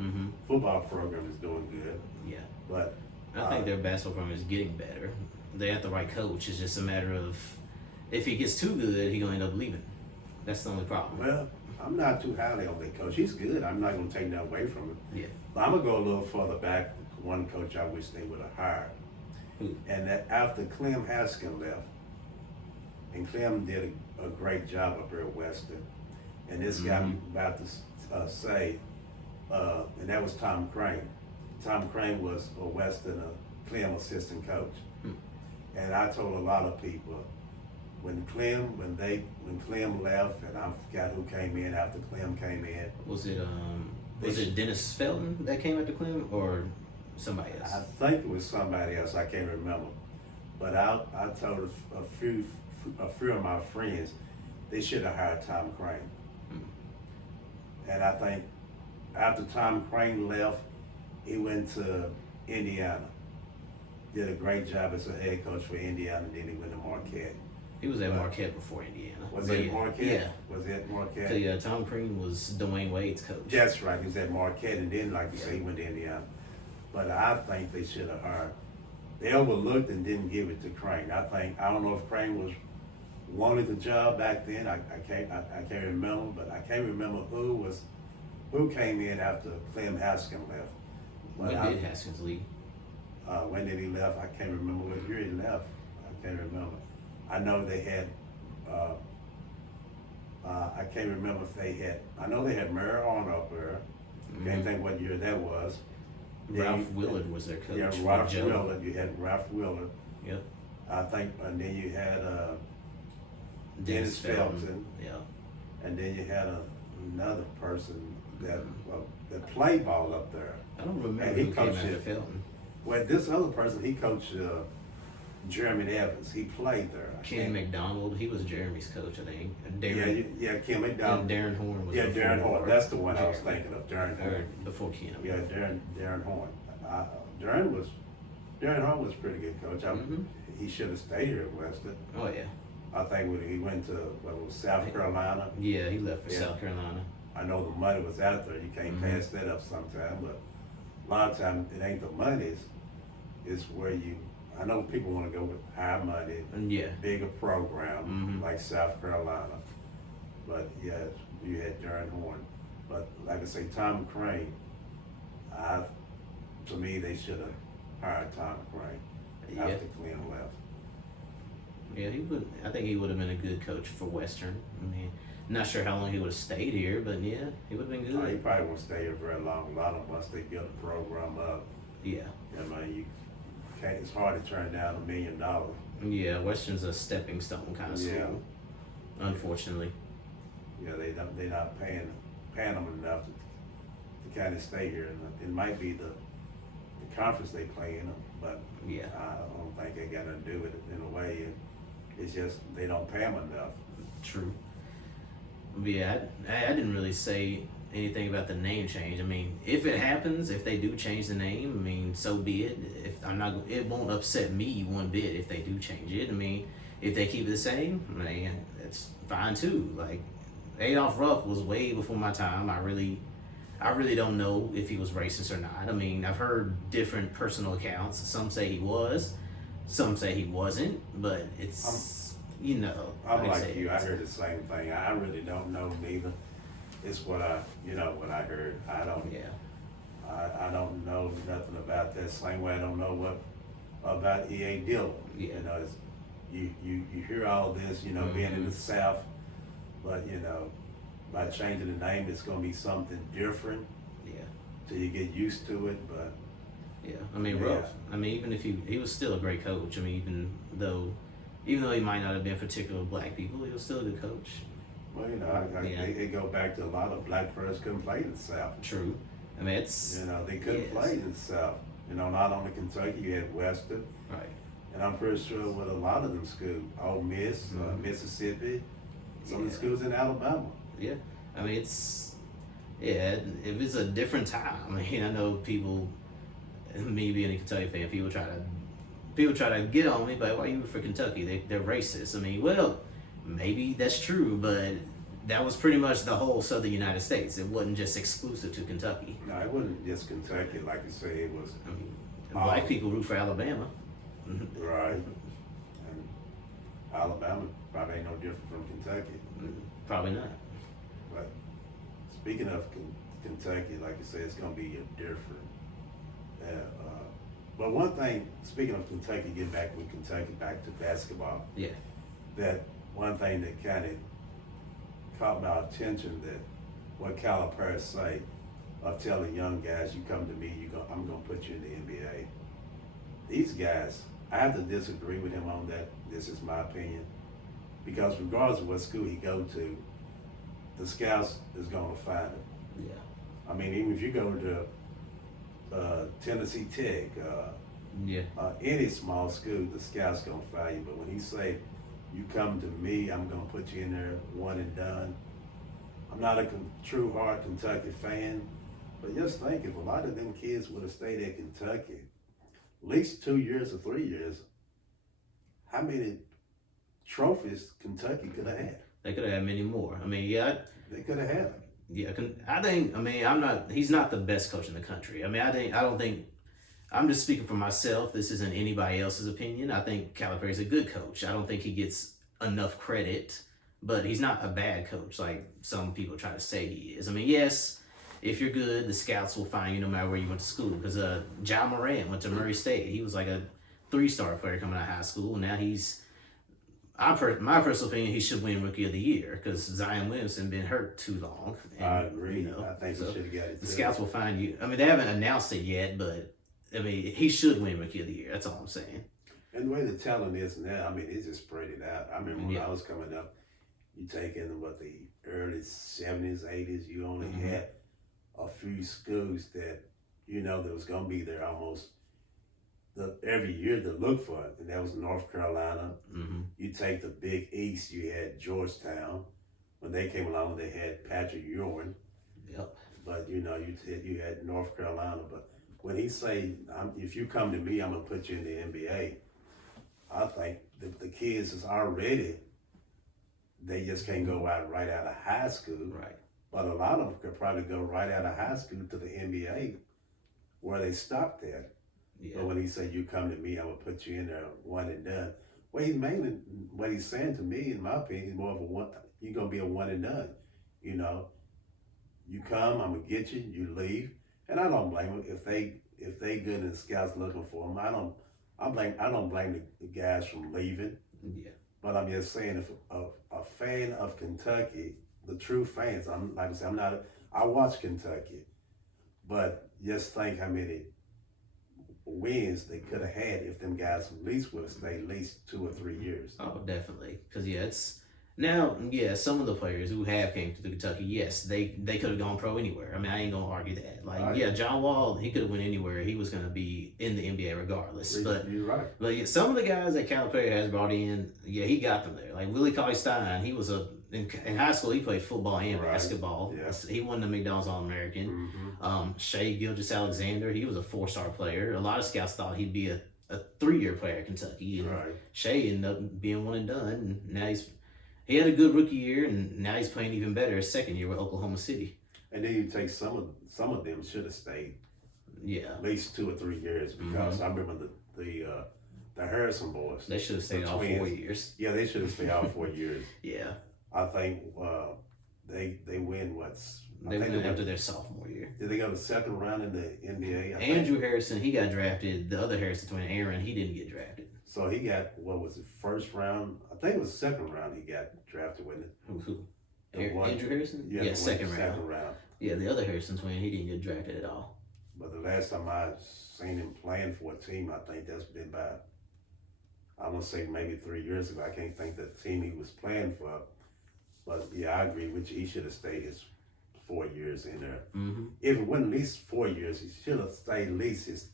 football program is doing good. yeah. But I think their basketball program is getting better. They have the right coach. It's just a matter of if he gets too good, he's gonna end up leaving. That's the only problem. Well, I'm not too highly on that coach. He's good. I'm not gonna take that away from him. Yeah. But I'm gonna go a little further back. One coach I wish they would have hired. And that after Clem Haskin left, and Clem did a great job up here at Western, and this guy I'm about to say, and that was Tom Crane. Tom Crane was a Western Clem assistant coach, and I told a lot of people when Clem left, and I forgot who came in after Clem came in. Was it Dennis Felton that came after Clem or somebody else? I think it was somebody else. I can't remember. But I told a few of my friends they should have hired Tom Crane. And I think after Tom Crane left, he went to Indiana. Did a great job as a head coach for Indiana, and then he went to Marquette. He was at Marquette before Indiana. Was it Marquette? Yeah. Was it Marquette? Yeah, Tom Crean was Dwayne Wade's coach. That's right. He was at Marquette, and then, like you say, he went to Indiana. But I think they should have hired. They overlooked and didn't give it to Crane. I don't know if Crane wanted the job back then. I can't remember, but I can't remember who came in after Clem Haskin left. When did Haskins leave? When did he left? I can't remember what year he left. I can't remember. I know they had. I can't remember if they had. I know they had Mary Arnold up there. Can't think what year that was. Ralph Willard was their coach. Yeah, Ralph Willard. You had Ralph Willard. Yep. I think, and then you had Dennis Felton. Yeah. And then you had another person that played ball up there. I don't remember and he who came coached after Felton. Well, this other person, he coached Jeremy Evans. He played there. Ken McDonald, he was Jeremy's coach, I think. Ken McDonald. And Darren Horn was Darren Horn. That's the one I was thinking of, Darren Horn. Before Ken. Yeah, Darren Horn. Darren Horn was a pretty good coach. He should have stayed here at Western. Oh, yeah. I think when he went to South Carolina. Yeah, he left for South Carolina. I know the money was out there. You can't pass that up sometime, but a lot of times it ain't the money. It's where you. I know people want to go with high money, bigger program like South Carolina, but yeah, you had Darren Horn. But like I say, Tom Crane. To me, they should have hired Tom Crane after Clem left. Yeah, I think he would have been a good coach for Western. I mean, not sure how long he would have stayed here, but yeah, he would have been good. He probably won't stay here very long. A lot of once they build the program up. Yeah. I mean, you can't. It's hard to turn down $1 million. Yeah, Western's a stepping stone kind of school. Unfortunately. Yeah, they're not paying them enough to kind of stay here. And it might be the conference they play in, but Yeah. I don't think they got nothing to do with it in a way. It's just they don't pay them enough. True. But yeah, I didn't really say anything about the name change. I mean, if it happens, if they do change the name, I mean, so be it. If I'm not, it won't upset me one bit if they do change it. I mean, if they keep it the same, I mean, it's fine too. Like Adolph Rupp was way before my time. I really don't know if he was racist or not. I mean, I've heard different personal accounts. Some say he was, some say he wasn't. But it's I'm like you. I heard the same thing. I really don't know neither. It's what what I heard. I don't. Yeah. I don't know nothing about that. Same way I don't know what about E.A. Dillon. Yeah. It's, you hear all this, being in the South, but by changing the name, it's gonna be something different. Yeah. Till you get used to it. But yeah, I mean, rough. I mean, even if he was still a great coach. I mean, even though he might not have been particular with black people, he was still a good coach. Well, it go back to a lot of black players couldn't play in the South. True. I mean, it's they couldn't play in the South. Not only Kentucky, you had Western. Right. And I'm pretty sure with a lot of them schools, Ole Miss, Mississippi, some of the schools in Alabama. Yeah. I mean, it was a different time. I mean, I know people, me being a Kentucky fan, people try to get on me, but why you root for Kentucky? They're racist. I mean, well, maybe that's true, but that was pretty much the whole southern United States. It wasn't just exclusive to Kentucky. No, it wasn't just Kentucky. Like you say, it was. I mean, black people root for Alabama. Right. And Alabama probably ain't no different from Kentucky. Probably not. But speaking of Kentucky, like you say, it's going to be different. But one thing, speaking of Kentucky, getting back with Kentucky, back to basketball. Yeah. That one thing that kind of caught my attention, that what Calipari say of telling young guys, you come to me, I'm going to put you in the NBA. These guys, I have to disagree with him on that. This is my opinion. Because regardless of what school he go to, the scouts is going to find him. Yeah. I mean, even if you go to Tennessee Tech, any small school, the scouts going to find you. But when he say, you come to me, I'm going to put you in there one and done. I'm not a true hard Kentucky fan, but just think if a lot of them kids would have stayed at Kentucky, at least 2 years or 3 years, how many trophies Kentucky could have had? They could have had many more. I mean, yeah. They could have had them. Yeah, I think, I mean, he's not the best coach in the country. I mean, I'm just speaking for myself. This isn't anybody else's opinion. I think Calipari's a good coach. I don't think he gets enough credit, but he's not a bad coach like some people try to say he is. I mean, yes, if you're good, the scouts will find you no matter where you went to school. Because John Moran went to Murray State. He was like a 3-star player coming out of high school. Now my personal opinion, he should win Rookie of the Year because Zion Williamson been hurt too long. And, I agree. I think he should have got it. The scouts will find you. I mean, they haven't announced it yet, but I mean, he should win Rookie of the Year. That's all I'm saying. And the way the talent is now, I mean, it's just spread it out. I remember when I was coming up, you take in the early 70s, 80s, you only had a few schools that, that was going to be there almost every year to look for it. And that was North Carolina. You take the Big East, you had Georgetown. When they came along, they had Patrick Ewing. Yep. But, you had North Carolina. But when he say, if you come to me, I'm going to put you in the NBA, I think the kids is already, they just can't go right out of high school. Right. But a lot of them could probably go right out of high school to the NBA where they stopped at. Yeah. But when he said, you come to me, I'm going to put you in there one and done. Well, what he's saying to me, in my opinion, is more of you're going to be a one and done. You come, I'm going to get you, you leave. And I don't blame them. If they good and the scouts looking for them, I don't blame the guys from leaving. Yeah. But I'm just saying, if a fan of Kentucky, the true fans, I watch Kentucky, but just think how many wins they could have had if them guys at least would have stayed at least 2 or 3 years. Oh, definitely. Because Now, yeah, some of the players who have came to Kentucky, yes, they could have gone pro anywhere. I mean, I ain't gonna argue that. Like, Right. yeah, John Wall, he could have went anywhere. He was gonna be in the NBA regardless. You're right. But yeah, some of the guys that Calipari has brought in, yeah, he got them there. Like Willie Cauley-Stein, he was in high school he played football and Right. basketball. Yeah. He won the McDonald's All-American. Shea Gilgeous-Alexander, he was a 4-star player. A lot of scouts thought he'd be a 3-year player at Kentucky, and Right. Shea ended up being one and done. And now he had a good rookie year, and now he's playing even better his second year with Oklahoma City. And then you take some of them should have stayed. Yeah. At least 2 or 3 years because I remember the Harrison boys. They should have stayed all 4 years. Yeah, they should have stayed all 4 years. Yeah. I think they win They went after their sophomore year. Did they go to the second round in the NBA? Andrew Harrison, he got drafted. The other Harrison twin, Aaron, he didn't get drafted. So he got, what was it, first round? I think it was second round he got drafted, wasn't it? Who? Andrew Harrison? Yeah, second round. Second round. Yeah, the other Harrison twin, he didn't get drafted at all. But the last time I seen him playing for a team, I think that's been about, I want to say maybe 3 years ago. I can't think the team he was playing for. But yeah, I agree with you. He should have stayed his 4 years in there. Mm-hmm. If it wasn't at least 4 years, he should have stayed at least his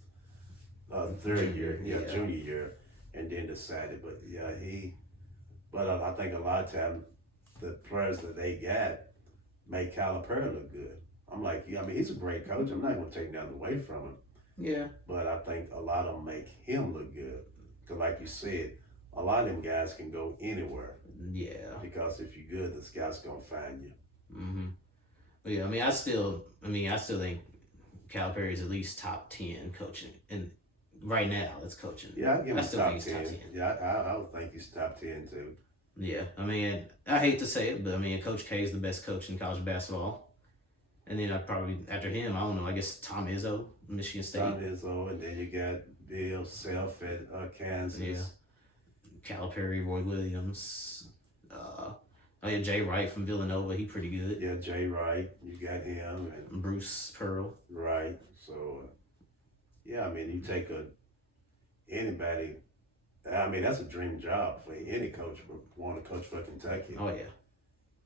third year, junior year, and then decided. But yeah, I think a lot of times the players that they got make Calipari look good. I'm like, yeah, I mean, he's a great coach. I'm not going to take nothing away from him. Yeah. But I think a lot of them make him look good. Because like you said, a lot of them guys can go anywhere. Yeah. Because if you're good, the scout's going to find you. Mm-hmm. But yeah, I still think Calipari is at least top 10 coaching. And right now, it's coaching. Yeah, I give him still top think 10. Top 10. Yeah, I would think he's top 10 too. Yeah, I mean, I hate to say it, but I mean, Coach K is the best coach in college basketball. And then I'd probably, after him, I don't know, I guess Tom Izzo, Michigan State. Tom Izzo, and then you got Bill Self at Kansas. Yeah. Calipari, Roy Williams. Jay Wright from Villanova, he pretty good. Yeah, Jay Wright, you got him. And Bruce Pearl. Right, so, yeah, I mean, you take anybody, I mean, that's a dream job for any coach who want to coach for Kentucky. Oh, yeah.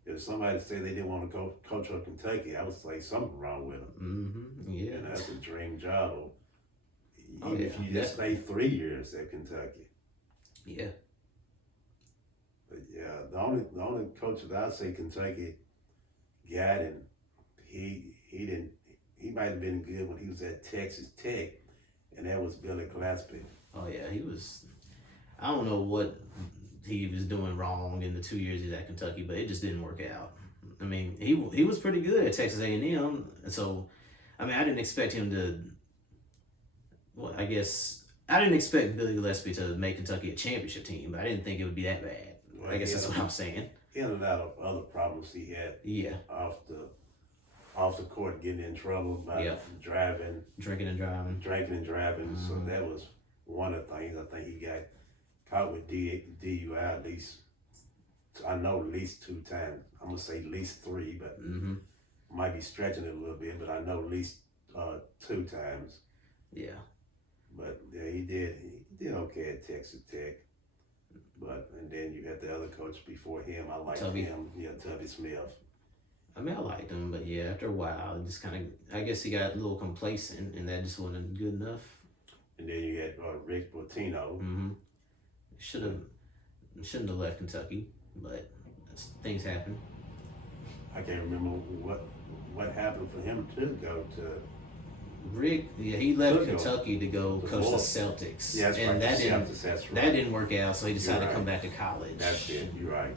If somebody said they didn't want to coach for Kentucky, I would say something wrong with them. Mm-hmm. Yeah. And that's a dream job. Oh, if you just stay 3 years at Kentucky. Yeah. But yeah, the only coach that I say Kentucky got, and he might have been good when he was at Texas Tech, and that was Billy Gillispie. Oh yeah, he was. I don't know what he was doing wrong in the 2 years he was at Kentucky, but it just didn't work out. I mean, he was pretty good at Texas A&M, so I mean, I didn't expect him to. Well, I guess I didn't expect Billy Gillispie to make Kentucky a championship team, but I didn't think it would be that bad. Well, I guess that's what I'm saying. He had a lot of other problems he had. Yeah. Off the court, getting in trouble by driving, drinking and driving. Mm-hmm. So that was one of the things. I think he got caught with DUI at least. I know at least 2 times. I'm gonna say at least 3, but might be stretching it a little bit. But I know at least 2 times. Yeah. But yeah, he did okay at Texas Tech. And then you had the other coach before him. I liked him. Yeah, Tubby Smith. I mean, I liked him, but yeah, after a while, it just kind of, I guess he got a little complacent, and that just wasn't good enough. And then you had Rick Pitino. Mm-hmm. Shouldn't have left Kentucky, but things happen. I can't remember what happened for him to go to. Rick, yeah, he left Kentucky to go coach the Celtics. Yeah, that's and right. That didn't work out, so he decided to come back to college. That's it. You're right.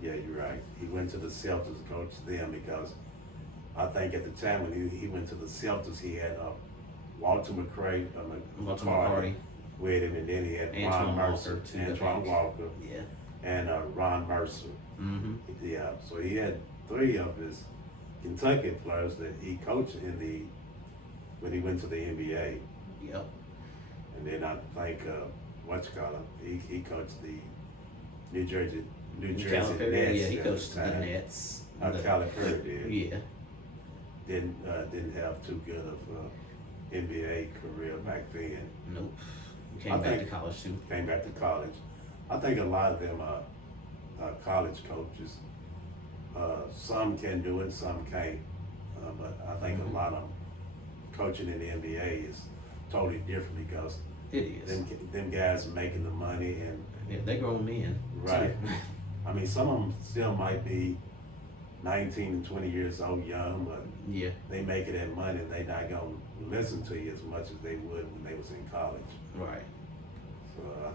Yeah, you're right. He went to the Celtics to coach them because I think at the time when he went to the Celtics, he had Walter McCarty with him, and then he had Ron Mercer, Antoine Walker, and Ron Mercer. Mm-hmm. Yeah, so he had 3 of his Kentucky players that he coached when he went to the NBA. Yep. And then I think he coached the New Jersey Nets. Yeah, he coached the Nets. Calipari did. Yeah. Didn't have too good of NBA career back then. Nope. Came back to college too. Came back to college. I think a lot of them college coaches. Some can do it, some can't. But I think a lot of coaching in the NBA is totally different because It is. them guys are making the money and Yeah, they grown men. right. too. I mean, some of them still might be 19 and 20 years old, young, but Yeah. they making that money and they not gonna listen to you as much as they would when they was in college. Right. So I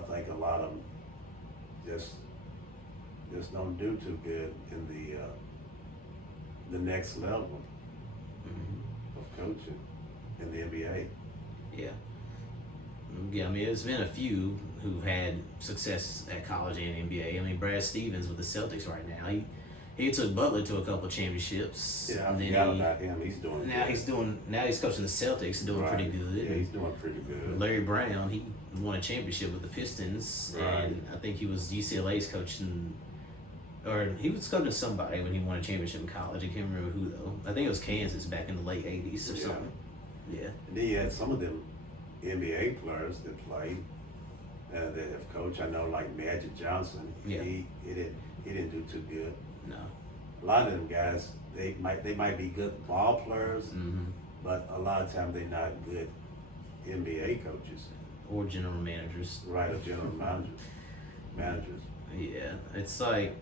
think a lot of them just don't do too good in the next level Hmm. of coaching in the NBA. Yeah. Yeah, I mean, there's been a few who had success at college and NBA. I mean, Brad Stevens with the Celtics right now. He took Butler to a couple of championships. Yeah, I and then forgot about him. He's doing now good. now he's coaching the Celtics, doing Right. pretty good. Yeah, he's doing pretty good. Larry Brown, he won a championship with the Pistons, Right. and I think he was UCLA's coaching, or he was coaching somebody when he won a championship in college. I can't remember who though. I think it was Kansas back in the late '80s or Yeah. something. Yeah. And then you had some of them NBA players that played that have coached. I know like Magic Johnson. Yeah. He didn't do too good. No. A lot of them guys, they might be good ball players, Hmm. but a lot of times they're not good NBA coaches, Or general managers. right? Or general managers. Yeah, it's like,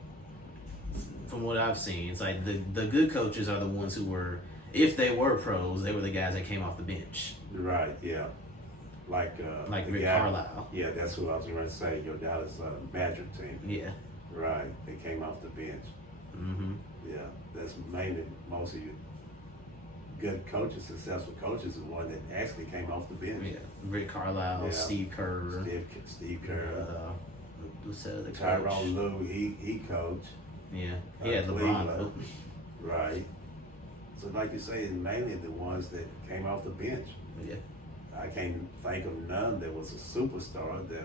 from what I've seen, it's like the good coaches are the ones who were, if they were pros, they were the guys that came off the bench. Right? Yeah. Like the Rick guy- Carlisle. Yeah, that's what I was going to say. Your Dallas Magic team. Yeah. Right. They came off the bench. Mm-hmm. Yeah, that's mainly most of your good coaches, successful coaches, the one that actually came off the bench. Yeah. Rick Carlisle, Yeah. Steve Kerr. Steve Kerr, What's the other coach? Tyrone Lue, he coached. Yeah. He had LeBron Cleveland. though. Right. So like you say, it's mainly the ones that came off the bench. Yeah. I can't think of none that was a superstar that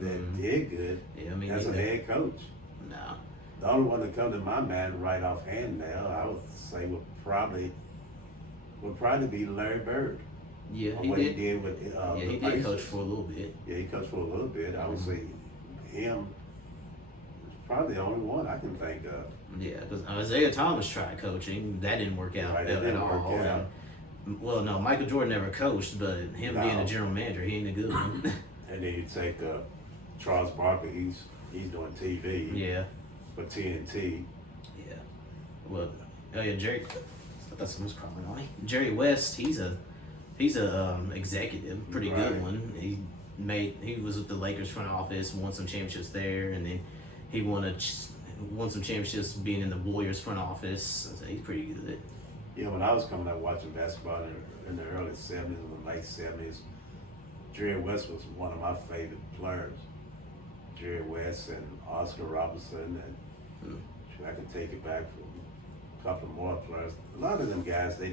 Mhm. did good Yeah, I mean, as a head coach. no. The only one that comes to my mind right offhand now, I would say would probably be Larry Bird. Yeah, On he what did. he did with Yeah, the he did Pacers. coach for a little bit. Yeah, he coached for a little bit. I would Mhm. say him is probably the only one I can think of. Yeah, because Isaiah Thomas tried coaching. That didn't work out Right, at it didn't all. work out. Well, no, Michael Jordan never coached, but him being No. a general manager, he ain't a good one. And then you take Charles Barkley. He's doing TV Yeah, for TNT. yeah. Well, oh yeah, Jerry. I thought someone was calling on me. Jerry West, he's a executive, pretty good Right. one. He was with the Lakers front office, won some championships there, and then he won some championships being in the Warriors front office. So he's pretty good. Yeah, when I was coming up watching basketball in the early '70s and the late '70s, Jerry West was one of my favorite players. Jerry West and Oscar Robertson, and I can take it back for a couple more players. A lot of them guys, they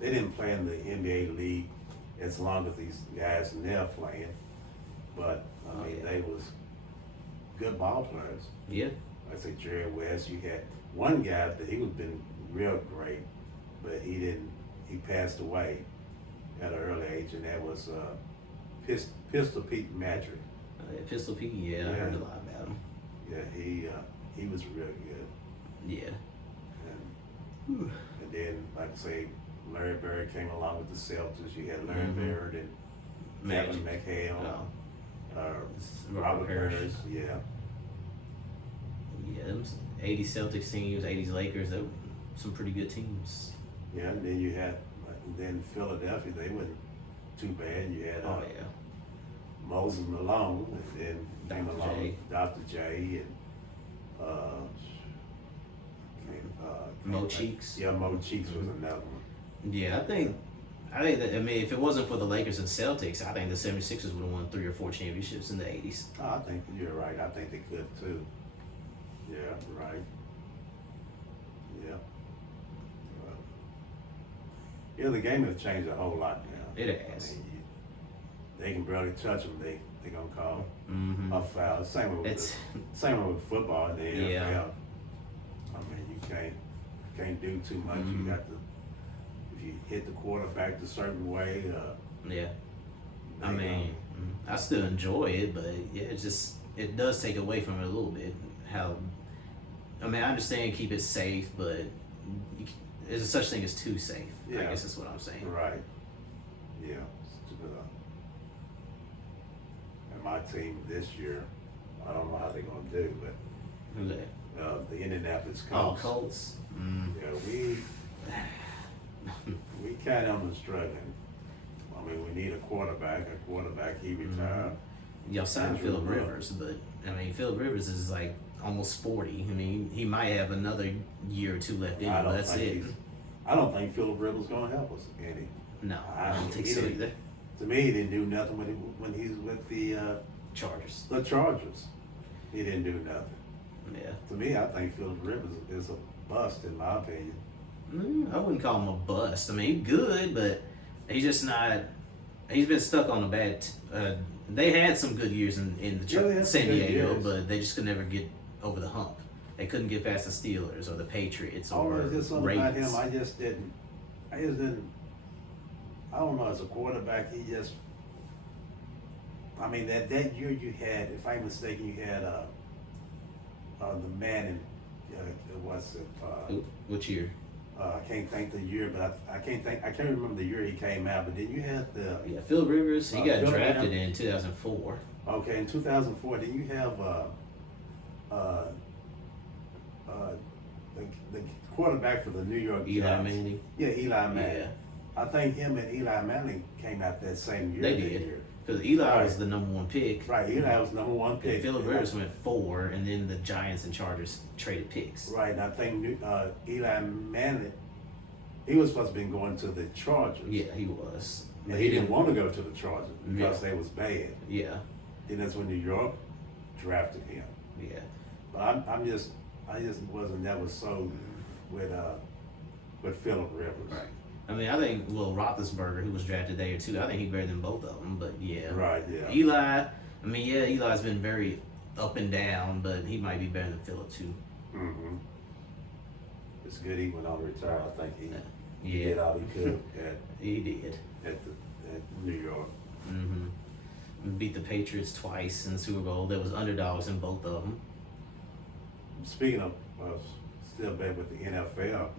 didn't play in the NBA league as long as these guys now playing, but I mean yeah. they was good ball players. Yeah, Like I say Jerry West, you had one guy that he was been real great, but he passed away at an early age, and that was Pistol Pete Magic. Pistol Pete. Yeah, I heard a lot about him. Yeah, he was real good. Yeah. And then, like I say, Larry Bird came along with the Celtics. You had Larry Mhm. Bird and Kevin McHale, Robert Parrish. Yeah, Yeah, them 80s Celtics teams, 80s Lakers, they were some pretty good teams. yeah. And then you had, then Philadelphia. They weren't too bad. You had Oh, yeah. Moses Malone, and then came Dr. along J. Dr. J and Mo Cheeks. Yeah, Mo Cheeks was another one. Yeah, I think that, I mean, if it wasn't for the Lakers and Celtics, I think the 76ers would have won 3 or 4 championships in the 80s. Oh, I think you're right. I think they could too. Yeah, right. Yeah. Yeah, the game has changed a whole lot now. It has. I mean, they can barely touch them. They gonna call Mm-hmm. a foul. Same with football in the NFL. Yeah. I mean, you can't do too much. Mhm. You got to, if you hit the quarterback a certain way. Yeah. I they mean, I still enjoy it, but yeah, it does take away from it a little bit. How, I mean, I understand keep it safe, but there's a such thing as too safe. I Yeah. guess that's what I'm saying. Right. Yeah. And my team this year, I don't know how they're gonna do, but Who's that? the Indianapolis Oh, Colts. Colts. Yeah, we kind of struggling. I mean, we need a quarterback. He retired. Y'all signed Andrew Phillip Luck. Rivers, but I mean, Phillip Rivers is like almost 40. I mean, he might have another year or two left in him, but that's it. I don't think Phillip Rivers is gonna help us any. No, I don't think he so didn't- either. To me, he didn't do nothing when he was with the Chargers. Chargers. He didn't do nothing. Yeah. To me, I think Phillip Rivers is a bust in my opinion. I wouldn't call him a bust. I mean, he's good, but he's just not. He's been stuck on a bad. They had some good years in Yeah, they had San some good Diego, years. but they just could never get over the hump. They couldn't get past the Steelers or the Patriots Oh, or it's just something about Ravens. him. I just didn't. I don't know. As a quarterback, he just. I mean, that year you had, if I'm mistaken, you had the man in what's it? Which year? I can't think the year, but I can't remember the year he came out. But then you had the Yeah, Phillip Rivers. He got Phillip drafted Rivers. in 2004. okay in 2004. Then you have the quarterback for the New York Eli Giants. Manning. Yeah, Eli Manning. Yeah, I think him and Eli Manning came out that same year. they that did. year. Because Eli Right. was the number one pick. Right, Eli was number one pick. And Phillip Rivers went 4, and then the Giants and Chargers traded picks. Right, and I think Eli Manning, he was supposed to be going to the Chargers. Yeah, he was. And he didn't want to go to the Chargers because Yeah. they was bad. Yeah, Then that's when New York drafted him. yeah. But I just wasn't never sold with Phillip Rivers. Right. I mean, I think Roethlisberger, who was drafted there too, I think he's better than both of them. But yeah, Right, yeah. Eli. I mean, yeah, Eli's been very up and down, but he might be better than Phillip too. Mm-hmm. It's good he went on to retire. I think he Yeah, did all he could he did. at New York. Beat the Patriots twice in the Super Bowl. There was underdogs in both of them. Speaking of still back with the NFL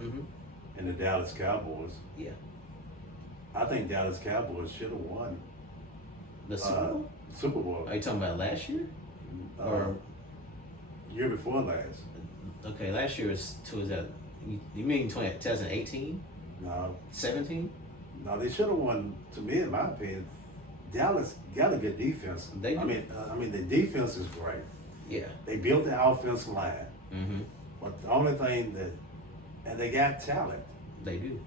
and the Dallas Cowboys, Yeah, I think Dallas Cowboys should have won the Super Bowl. Super Bowl Are you talking about last year? Or year before last. okay, last year was that? You mean 2018, No, 17? no, they should have won. To me, in my opinion, Dallas got a good defense. They do. I mean, the defense is great. Yeah. They built the offensive line, Mm-hmm. but the only thing and they got talent. They do.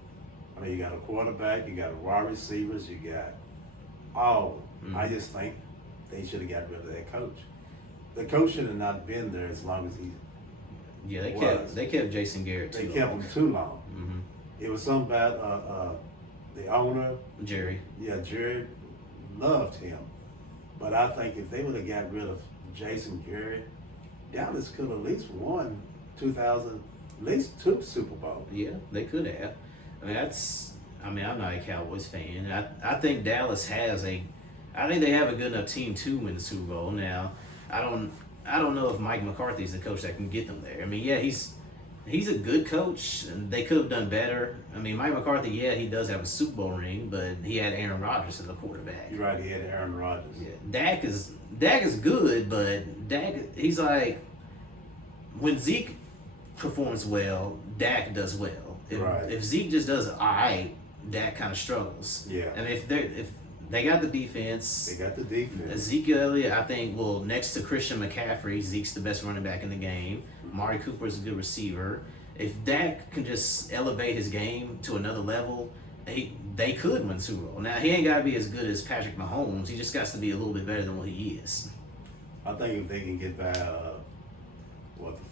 I mean, you got a quarterback, you got wide receivers, you got all. I just think they should have got rid of that coach. The coach should have not been there as long as he. Yeah, Was. they kept Jason Garrett They too kept long. him too long. Mm-hmm. It was something about the owner. Jerry. Yeah, Jared loved him, but I think if they would have got rid of Jason Garrett, Dallas could have at least won 2000, at least 2 Super Bowls. Yeah, they could have. I mean, I'm not a Cowboys fan. I think Dallas has I think they have a good enough team to win the Super Bowl. Now, I don't know if Mike McCarthy's the coach that can get them there. I mean, yeah, he's a good coach, and they could have done better. I mean, Mike McCarthy, yeah, he does have a Super Bowl ring, but he had Aaron Rodgers as a quarterback. You're right, he had Aaron Rodgers. Yeah, Dak is good, but Dak, he's like, when Zeke performs well, Dak does well. Right. If Zeke just does all right, Dak kind of struggles. Yeah. And if they got the defense, They got the defense. Ezekiel Elliott, I think, next to Christian McCaffrey, Zeke's the best running back in the game. Amari Cooper is a good receiver. If Dak can just elevate his game to another level, they could win the Super Bowl. Now, he ain't got to be as good as Patrick Mahomes. He just got to be a little bit better than what he is. I think if they can get by, the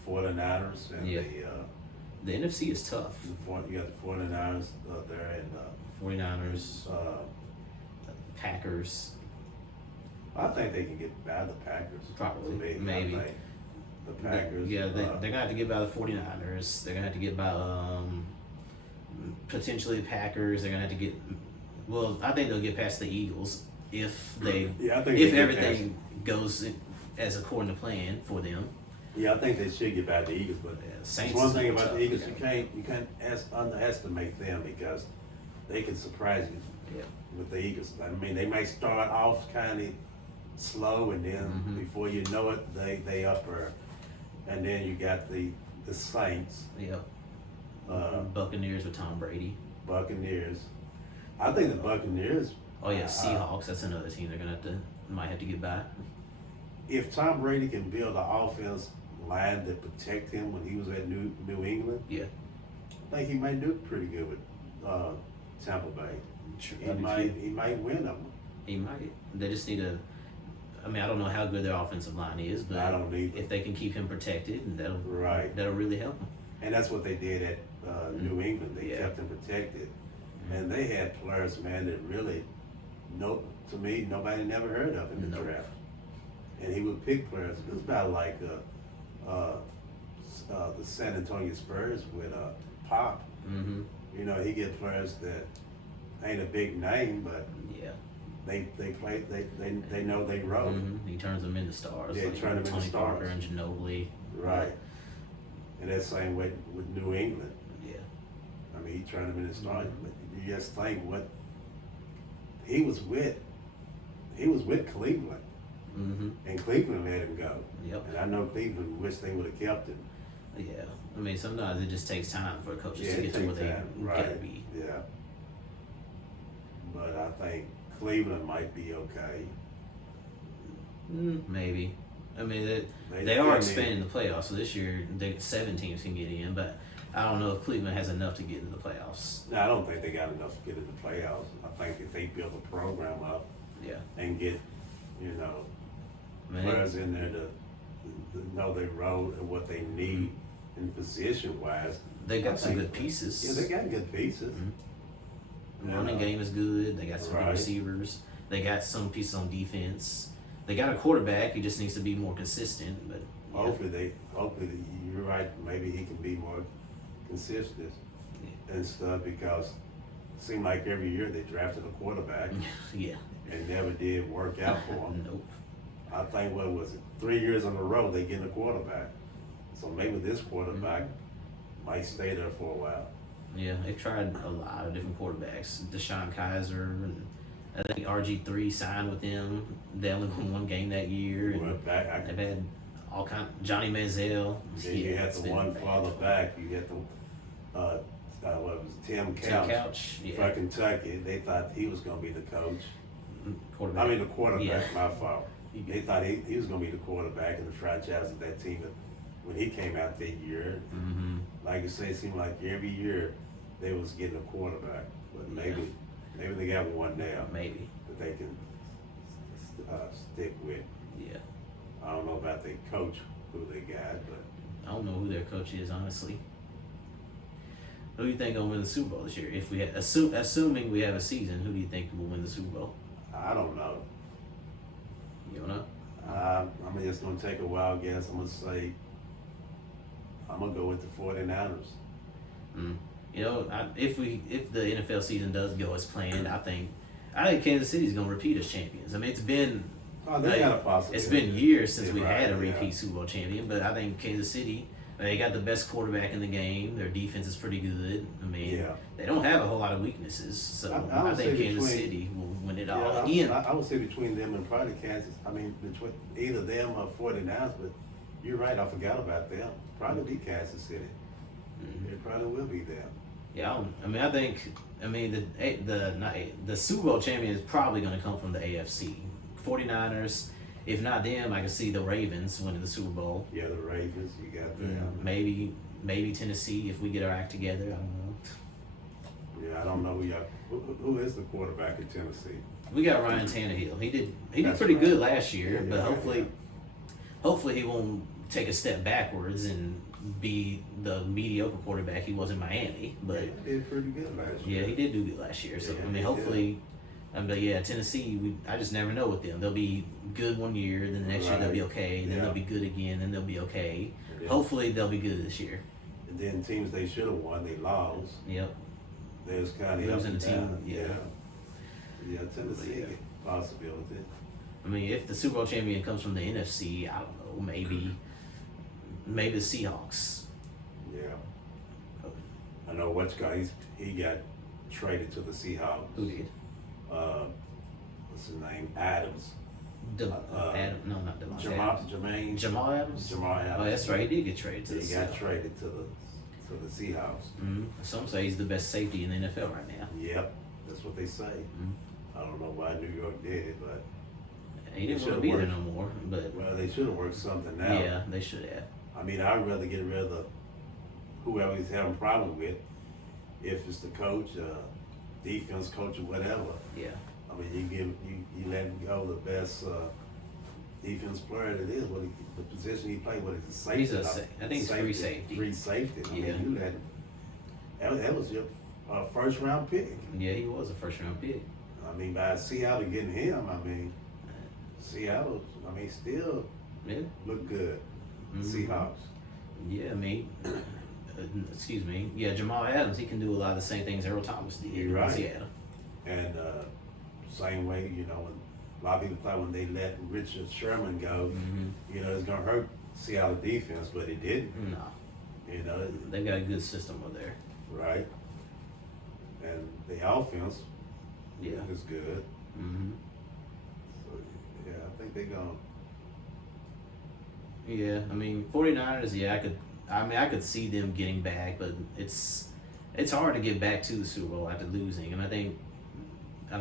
49ers and Yeah. The NFC is tough. you got the 49ers there and 49ers, Packers. I think they can get by the Packers. Probably, To me, maybe. I think the Packers. Yeah, they're going to have to get by the 49ers. They're going to have to get by potentially the Packers. They're going to have to get, I think they'll get past the Eagles. if they Yeah, I think if they get everything goes as according to plan for them. Yeah, I think they should get back to the Eagles, but Yeah, there's Saints one is thing more about the tough, Eagles, yeah. you can't underestimate them because they can surprise you Yeah. with the Eagles. I mean, they might start off kind of slow, and then Mhm. before you know it, they upper. And then you got the Saints, Yep. uh, Buccaneers with Tom Brady. Buccaneers. I think the Buccaneers. Oh yeah, Seahawks. That's another team they're gonna might have to get by. If Tom Brady can build an offense line that protect him when he was at New England, Yeah. I think he might do pretty good with Tampa Bay. He might win them. He might. They just need to. I mean, I don't know how good their offensive line is, but I don't either. if they can keep him protected, Right. that'll really help him. And that's what they did at New England. They Yeah. kept him protected. And they had players, man, that really, to me, nobody never heard of in the Nope. draft. And he would pick players. It was about like the San Antonio Spurs with Pop. Mm-hmm. You know, he get players that ain't a big name, but Yeah. they play, they know they roll. Mm-hmm. He turns them into stars. Yeah, turn them into Tony Parker stars. and Ginobili. Right. And that same way with New England. Yeah. I mean, he turned them into stars. But you just think what he was with Cleveland, Mm-hmm. and Cleveland let him go. Yep. And I know Cleveland wish they would have kept him. Yeah. I mean, sometimes it just takes time for coaches Yeah, to it get to where takes they time. gotta Right. be. Yeah. But I think Cleveland might be okay. Maybe. I mean, they They are still expanding the playoffs. So this year, 7 teams can get in, but I don't know if Cleveland has enough to get into the playoffs. No, I don't think they got enough to get in the playoffs. I think if they build a program up Yeah. and get, you know, I mean, players in there to know their role and what they need in position wise. they got some I good think- pieces. Yeah, they got good pieces. The running game is good. They got some good Right. receivers. They got some pieces on defense. They got a quarterback. He just needs to be more consistent. But yeah. Hopefully, you're right. Maybe he can be more consistent and stuff because it seemed like every year they drafted a quarterback Yeah. and never did work out for them. Nope. I think, what was it, 3 years in a row they getting a quarterback. So maybe this quarterback might stay there for a while. Yeah, they've tried a lot of different quarterbacks. Deshaun Kaiser and I think RG3 signed with them. They only won one game that year. And Went back. they've had all kind. Johnny Manziel. Then you had it's the been one bad. farther back. You had the what was it, Tim Tim Couch Couch. for Yeah. Kentucky. They thought he was going to be the coach. Quarterback. I mean the quarterback. Yeah. My fault. They thought he was going to be the quarterback and the franchise of that team. But when he came out that year, Mm-hmm. like you say, it seemed like every year they was getting a quarterback. But maybe they got one now Maybe. that they can stick with. Yeah. I don't know about their coach, who they got, but I don't know who their coach is, honestly. Who do you think will win the Super Bowl this year? If we assuming we have a season, who do you think will win the Super Bowl? I don't know. You don't know? I'm just gonna take a wild guess. I'm gonna go with the 49ers. You know, if the NFL season does go as planned, I think Kansas City's gonna repeat as champions. I mean, it's been They got a possibility. it's been years since we Right, had a yeah. repeat Super Bowl champion, but I think Kansas City, they got the best quarterback in the game. Their defense is pretty good. I mean, Yeah. they don't have a whole lot of weaknesses, so I would I think say Kansas between- City will win it Yeah, all again. I would say between them and probably Kansas. I mean, between either them or 49ers. But you're right. I forgot about them. Probably be Kansas City. It probably will be them. Yeah, I mean the Super Bowl champion is probably going to come from the AFC. 49ers, if not them, I can see the Ravens winning the Super Bowl. Yeah, the Ravens. You got them. Maybe Tennessee if we get our act together. I don't know. Yeah, I don't know who is the quarterback in Tennessee. We got Ryan Tannehill. He did That's pretty right. good last year, Yeah, but yeah, hopefully he won't take a step backwards and be the mediocre quarterback he was in Miami. But He did pretty good last year. yeah, he did do good last year. So Yeah, I he mean, hopefully, but yeah, Tennessee. I just never know with them. They'll be good one year, then the next year they'll be Right. okay, then Yeah. they'll be good again, then they'll be okay. Yeah. Hopefully, they'll be good this year. And then teams they should have won, they lost. Yep. They was kind of Losing the team, yeah. Yeah, Tennessee. Yeah. Possibility. I mean, if the Super Bowl champion comes from the NFC, I don't know, maybe the Seahawks. Yeah. I know he got traded to the Seahawks. Who did? What's his name? Adams. Adam, no, not Devontae. Jamal Adams. Jamal Adams. Oh, that's right. He did get traded to the Seahawks. He got traded to the Seahawks. Mm-hmm. Some say he's the best safety in the NFL right now. Yep, that's what they say. Mm-hmm. I don't know why New York did it, but he didn't want to be there no more. But well, they should have worked something out. Yeah, they should have. I mean, I'd rather get rid of whoever he's having a problem with, if it's the coach, defense coach, or whatever. Yeah. I mean, you let him go the best defense player that is. The position he played, what is it? Safety. I think it's free safety. Free safety. I Yeah. mean, you let that was your first round pick. Yeah, he was a first round pick. I mean, by Seattle getting him, I mean, Seattle, still look good. Seahawks. Yeah, I mean, excuse me. Yeah, Jamal Adams, he can do a lot of the same things Earl Thomas did in Seattle. And same way, when a lot of people thought when they let Richard Sherman go, it's gonna hurt Seattle defense, but it didn't. No. They've got a good system over there. Right. And the offense is good. Mm-hmm. So yeah, I think they're gonna. Yeah, I mean, 49ers, I could see them getting back, but it's hard to get back to the Super Bowl after losing. And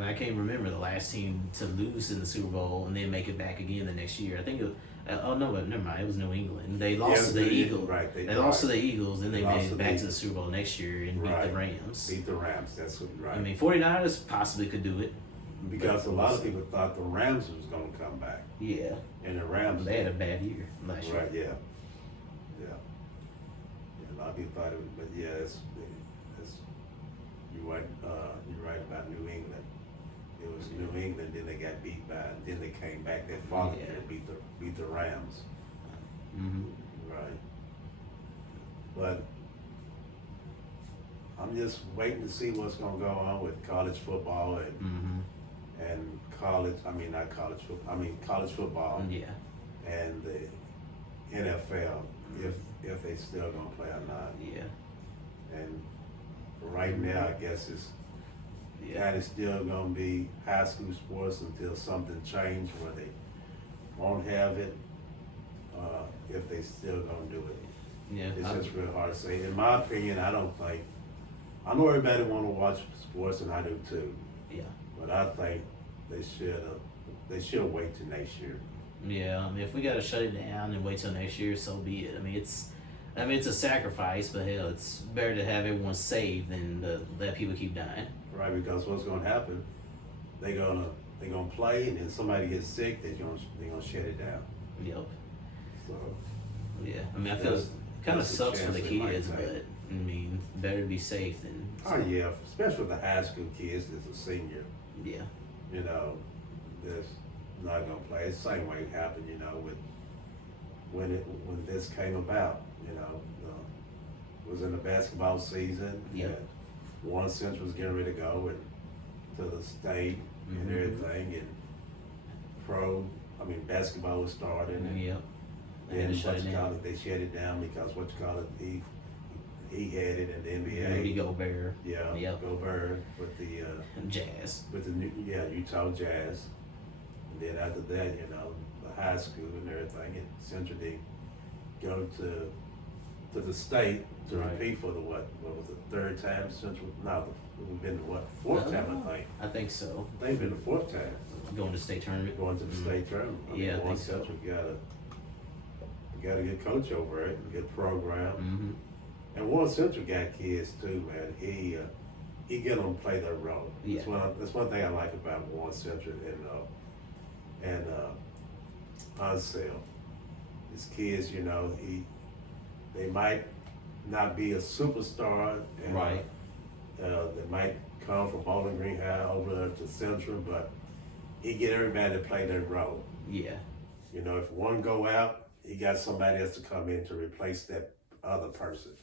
I can't remember the last team to lose in the Super Bowl and then make it back again the next year. I think never mind, it was New England. They lost to the Eagles. Right. They lost to the Eagles, then they made it back to the Super Bowl next year and beat the Rams. Beat the Rams, that's right. I mean, 49ers possibly could do it. Because a lot of people thought the Rams was going to come back. Yeah. And the Rams. They had a bad year last year. Right, yeah. A lot of people thought it was, but yeah, you're right about New England. It was New England, then they got beat by, then they came back that following year and beat the Rams. Mm-hmm. Right. But I'm just waiting to see what's going to go on with college football and college football. Yeah. And the NFL, if they still gonna play or not. Yeah. And for right now, I guess it's kind of still gonna be high school sports until something changes where they won't have it. If they still gonna do it. Yeah. It's just real hard to say. In my opinion, I know everybody want to watch sports, and I do too. Yeah. But I think they should wait till next year. Yeah, I mean, if we gotta shut it down and wait till next year, so be it. I mean, it's a sacrifice, but hell, it's better to have everyone saved than to let people keep dying. Right, because what's gonna happen? They're gonna play, and then somebody gets sick. They're gonna shut it down. Yep. So. Yeah, I mean, I feel it kind of sucks for the kids, but I mean, better to be safe than. Oh yeah, especially the high school kids that's a senior. Yeah. That's not gonna play. It's the same way it happened, with when this came about. It was in the basketball season. Yeah. One Central was getting ready to go to the state and everything, and basketball was starting. And yep. then they shut it down because he had it in the NBA. Rudy Gobert. Yeah. Yep. Gobert with the Jazz. with the Utah Jazz. And then after that, the high school and everything, and Central did go to the state to repeat for the what was the third time Central? No, it's been the fourth time I think. I think so. I think it's been the fourth time. Going to state tournament. Going to the state tournament. I think so. Central got a good coach over it, a good program. Mm-hmm. And Warren Central got kids too, man. He get them to play their role. Yeah. That's one thing I like about Warren Central and Ansel. His kids, they might not be a superstar, and they might come from Bowling Green High over to Central, but he get everybody to play their role. Yeah. If one go out, he got somebody else to come in to replace that other person.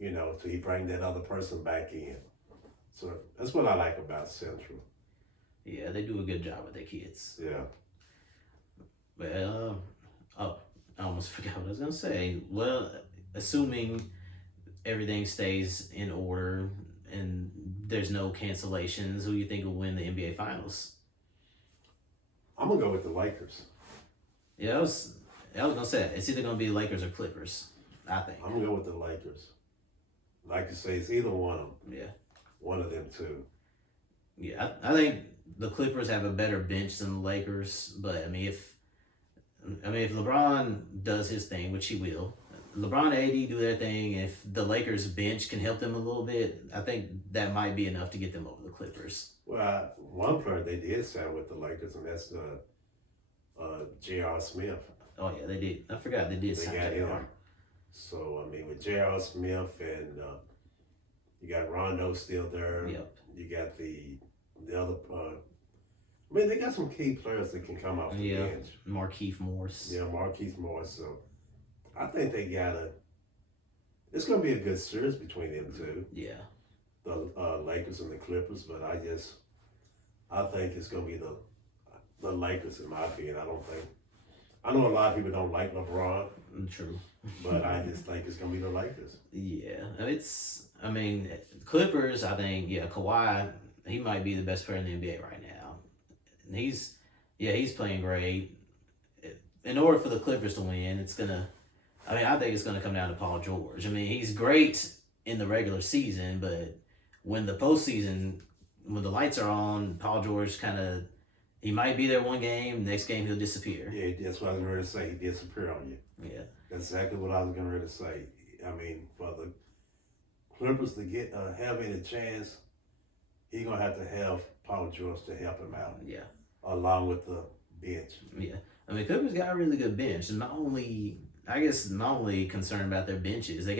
Till he bring that other person back in. So that's what I like about Central. Yeah, they do a good job with their kids. Yeah. Well, oh, I almost forgot what I was gonna say. Well, assuming everything stays in order and there's no cancellations, who you think will win the NBA Finals? I'm gonna go with the Lakers. Yeah, I was gonna say it's either gonna be Lakers or Clippers. I think. I'm gonna go with the Lakers. Like you say, it's either one of them. Yeah. One of them two. Yeah, I think the Clippers have a better bench than the Lakers, but I mean if LeBron does his thing, which he will, LeBron and AD do their thing. If the Lakers bench can help them a little bit, I think that might be enough to get them over the Clippers. Well, one player they did sign with the Lakers, and that's J.R. Smith. Oh yeah, they did. I forgot they did sign got JR. him. So I mean, with J.R. Smith and you got Rondo still there. Yep. You got the other. I mean, they got some key players that can come off the bench. Markieff Morris. Yeah, Markieff Morris. So I think they gotta. It's gonna be a good series between them two. Yeah. The Lakers and the Clippers, but I think it's gonna be the Lakers in my opinion. I know a lot of people don't like LeBron. True. But I just think it's gonna be the Lakers. Yeah, Clippers. I think Kawhi. He might be the best player in the NBA right now. And he's playing great. In order for the Clippers to win, I think it's gonna come down to Paul George. I mean, he's great in the regular season, but when the postseason, when the lights are on, Paul George he might be there one game, next game he'll disappear. Yeah, that's what I was going to say. He disappear on you. Yeah. That's exactly what I was going to say. I mean, for the Clippers to get have any chance, he's going to have Paul George to help him out. Yeah. Along with the bench. Yeah. I mean, Clippers got a really good bench. And my only concern about their bench is they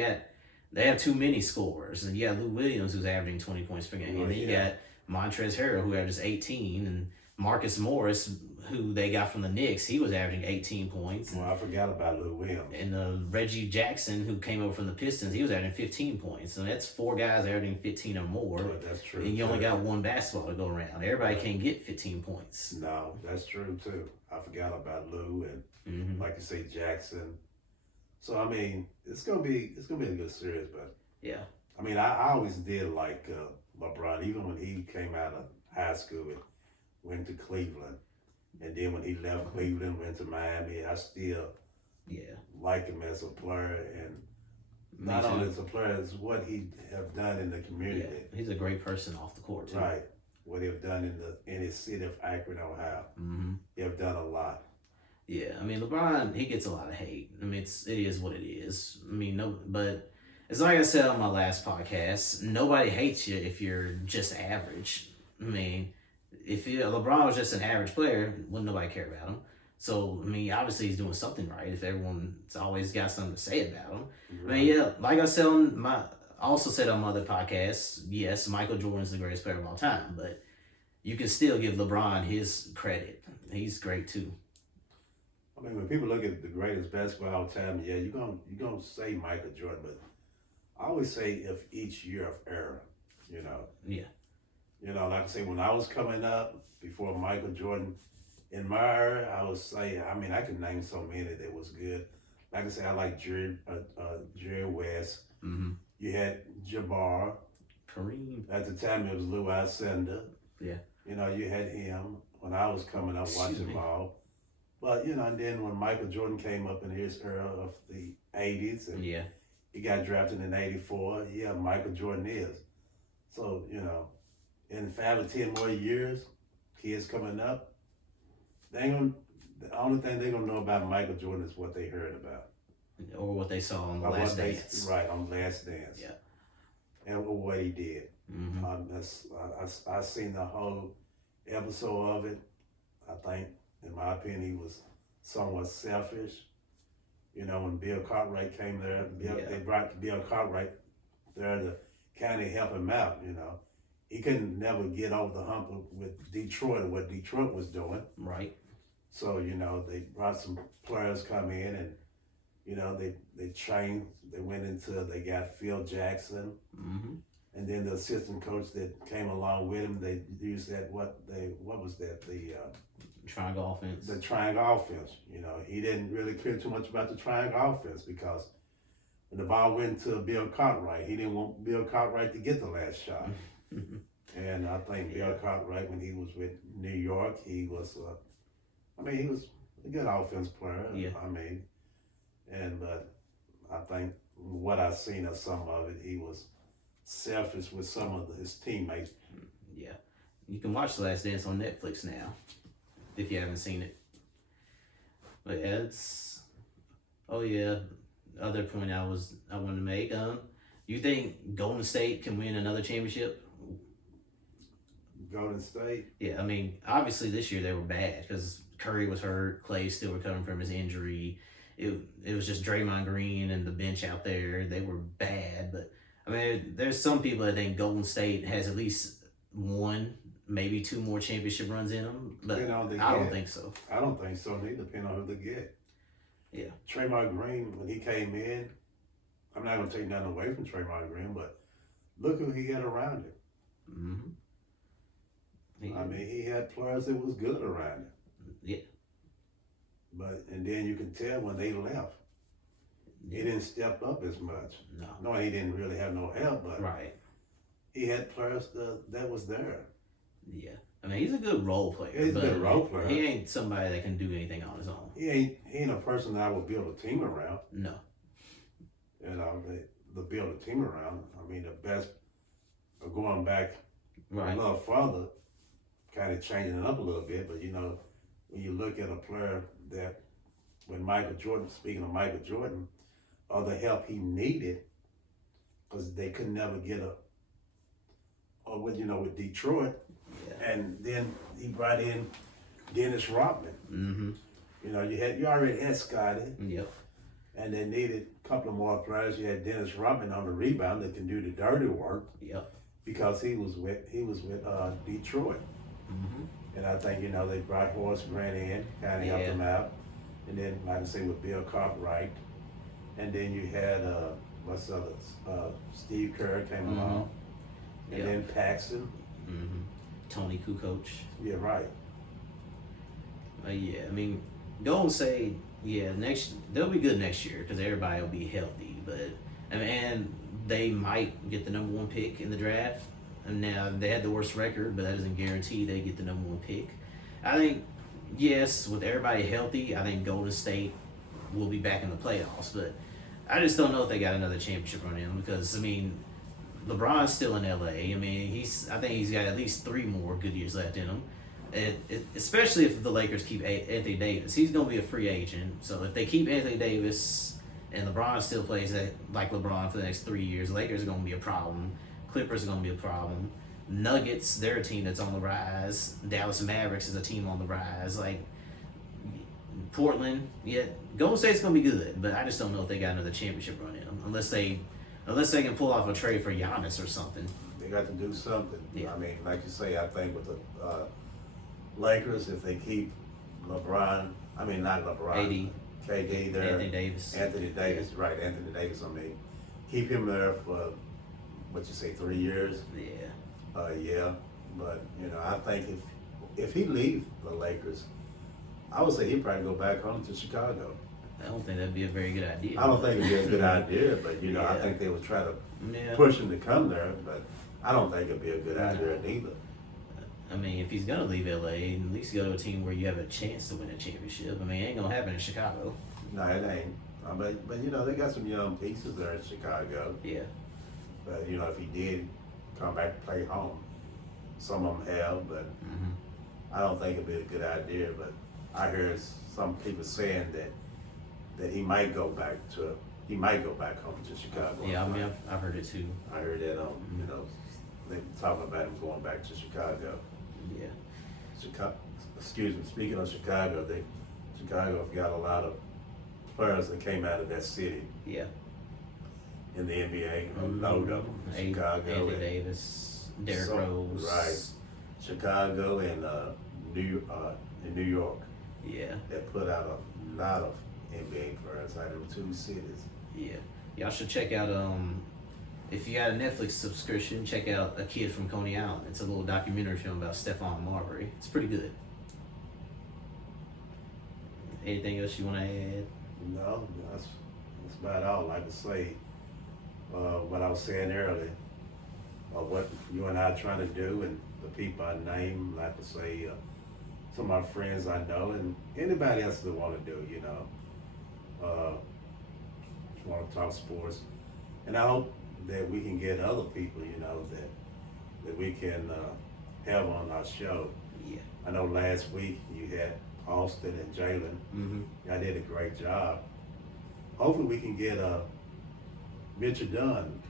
have too many scorers. And you got Lou Williams, who's averaging 20 points per game. And then you got Montrezl Harrell, who averages 18, and Marcus Morris, who they got from the Knicks, he was averaging 18 points. Well, I forgot about Lou Williams. And Reggie Jackson, who came over from the Pistons, he was averaging 15 points. And that's 4 guys averaging 15 or more. Yeah, that's true. And you only got one basketball to go around. Everybody can't get 15 points. No, that's true too. I forgot about Lou and like you say, Jackson. So I mean, it's gonna be a good series, but yeah. I mean, I always did like LeBron, even when he came out of high school and went to Cleveland, and then when he left Cleveland, went to Miami. I still like him as a player, and not only as a player, as what he have done in the community. Yeah, he's a great person off the court too. Right, what he've done in his city of Akron, Ohio. Mm-hmm. He have done a lot. Yeah, I mean LeBron, he gets a lot of hate. I mean, it is what it is. I mean, but it's like I said on my last podcast, nobody hates you if you're just average. I mean, if LeBron was just an average player, wouldn't nobody care about him? So, I mean, obviously he's doing something right if everyone's always got something to say about him. Right. I mean, like I said I also said on my other podcasts, yes, Michael Jordan's the greatest player of all time, but you can still give LeBron his credit. He's great too. I mean, when people look at the greatest basketball of all time, you're gonna say Michael Jordan, but I always say if each year of era, Yeah. Like I say, when I was coming up before Michael Jordan, in my era, I would say, I mean, I could name so many that was good. Like I say, I like Jerry West. Mm-hmm. You had Jabbar. Kareem. At the time, it was Lou Alcindor. Yeah. You had him when I was coming up watching ball. But, and then when Michael Jordan came up in his era of the 80s, and he got drafted in 84, Michael Jordan is. So, in 5 or 10 more years, kids coming up, the only thing they're going to know about Michael Jordan is what they heard about. Or what they saw on The Last Dance. Right, on Last Dance. Yeah. And what he did. Mm-hmm. I seen the whole episode of it. I think, in my opinion, he was somewhat selfish. When Bill Cartwright came there, they brought Bill Cartwright there to kind of help him out, He couldn't never get over the hump with Detroit and what Detroit was doing. Right. So, they brought some players come in and, they trained, they got Phil Jackson. Mm-hmm. and then the assistant coach that came along with him, they used that what was that Triangle offense. the triangle offense. You know, he didn't really care too much about the triangle offense because when the ball went to Bill Cartwright, he didn't want Bill Cartwright to get the last shot. And I think Bill Cartwright, when he was with New York, he was, he was a good offense player. Yeah. But I think what I've seen of some of it, he was selfish with some of his teammates. Yeah. You can watch The Last Dance on Netflix now, if you haven't seen it. But yeah, other point I wanted to make. You think Golden State can win another championship? Golden State? Yeah, I mean, obviously this year they were bad because Curry was hurt, Clay's still recovering from his injury. It was just Draymond Green and the bench out there. They were bad, but I mean, there's some people that think Golden State has at least one, maybe two more championship runs in them, but I don't think so. I don't think so. They depend on who they get. Yeah. Draymond Green, when he came in, I'm not going to take nothing away from Draymond Green, but look who he had around him. Mm-hmm. He had players that was good around him. Yeah. And then you can tell when they left, he didn't step up as much. No, he didn't really have no help, but right. He had players that was there. Yeah. I mean, he's a good role player. He's a good role player. He ain't somebody that can do anything on his own. He ain't a person that I would build a team around. No. You know, to build a team around. I mean, the best, going back a little further, kind of changing it up a little bit, but you know, when you look at a player that, when Michael Jordan, speaking of Michael Jordan, all the help he needed, because they could never get with Detroit, and then he brought in Dennis Rodman. Mm-hmm. You know, you already had Scotty. Yep. And they needed a couple of more players. You had Dennis Rodman on the rebound that can do the dirty work. Yep. Because he was with Detroit. Mm-hmm. And I think, they brought Horace Grant in, kind of helped him out. And then, like I say, with Bill Cartwright. And then you had, Steve Kerr came along. And then Paxson. Mm-hmm. Tony Kukoc. Yeah, right. I mean, Golden State, they'll be good next year because everybody will be healthy. But, and they might get the number one pick in the draft. And now they had the worst record, but that doesn't guarantee they get the number one pick. I think, yes, with everybody healthy, I think Golden State will be back in the playoffs. But I just don't know if they got another championship run in them because, LeBron's still in LA. I think he's got at least 3 more good years left in him. Especially if the Lakers keep Anthony Davis. He's going to be a free agent. So if they keep Anthony Davis and LeBron still plays like LeBron for the next 3 years, Lakers are going to be a problem. Clippers are going to be a problem. Nuggets, they're a team that's on the rise. Dallas Mavericks is a team on the rise. Like Portland, Golden State's going to be good, but I just don't know if they got another championship run in them unless they can pull off a trade for Giannis or something. They got to do something. Yeah. Like you say, I think with the Lakers, if they keep not LeBron, AD. KD there. Anthony Davis. Right, Anthony Davis, keep him there for, 3 years? Yeah. But, I think if he leaves the Lakers, I would say he'd probably go back home to Chicago. I don't think that'd be a very good idea. I don't think it'd be a good idea, but, I think they would try to push him to come there, but I don't think it'd be a good idea neither. If he's gonna leave LA, at least go to a team where you have a chance to win a championship. It ain't gonna happen in Chicago. No, it ain't. But they got some young pieces there in Chicago. Yeah. But if he did come back and play home, some of them have. But I don't think it'd be a good idea. But I heard some people saying that he might go back home to Chicago. Yeah, I've heard it too. I heard that they talking about him going back to Chicago. Yeah. Speaking of Chicago, Chicago got a lot of players that came out of that city. Yeah. In the NBA, load of them. Chicago, Anthony Davis, Derrick Rose. Right. Chicago and New York. Yeah. That put out a lot of NBA players out of them 2 cities. Yeah. Y'all should check out if you got a Netflix subscription, check out A Kid from Coney Island. It's a little documentary film about Stephon Marbury. It's pretty good. Anything else you want to add? No, that's about all. Like I say, what I was saying earlier, what you and I are trying to do, and the people I name, like I say, some of my friends I know, and anybody else that want to do, want to talk sports. And I hope that we can get other people, that we can have on our show. Yeah. I know last week you had Austin and Jalen. Mm-hmm. Y'all did a great job. Hopefully we can get Mitchell Dunn.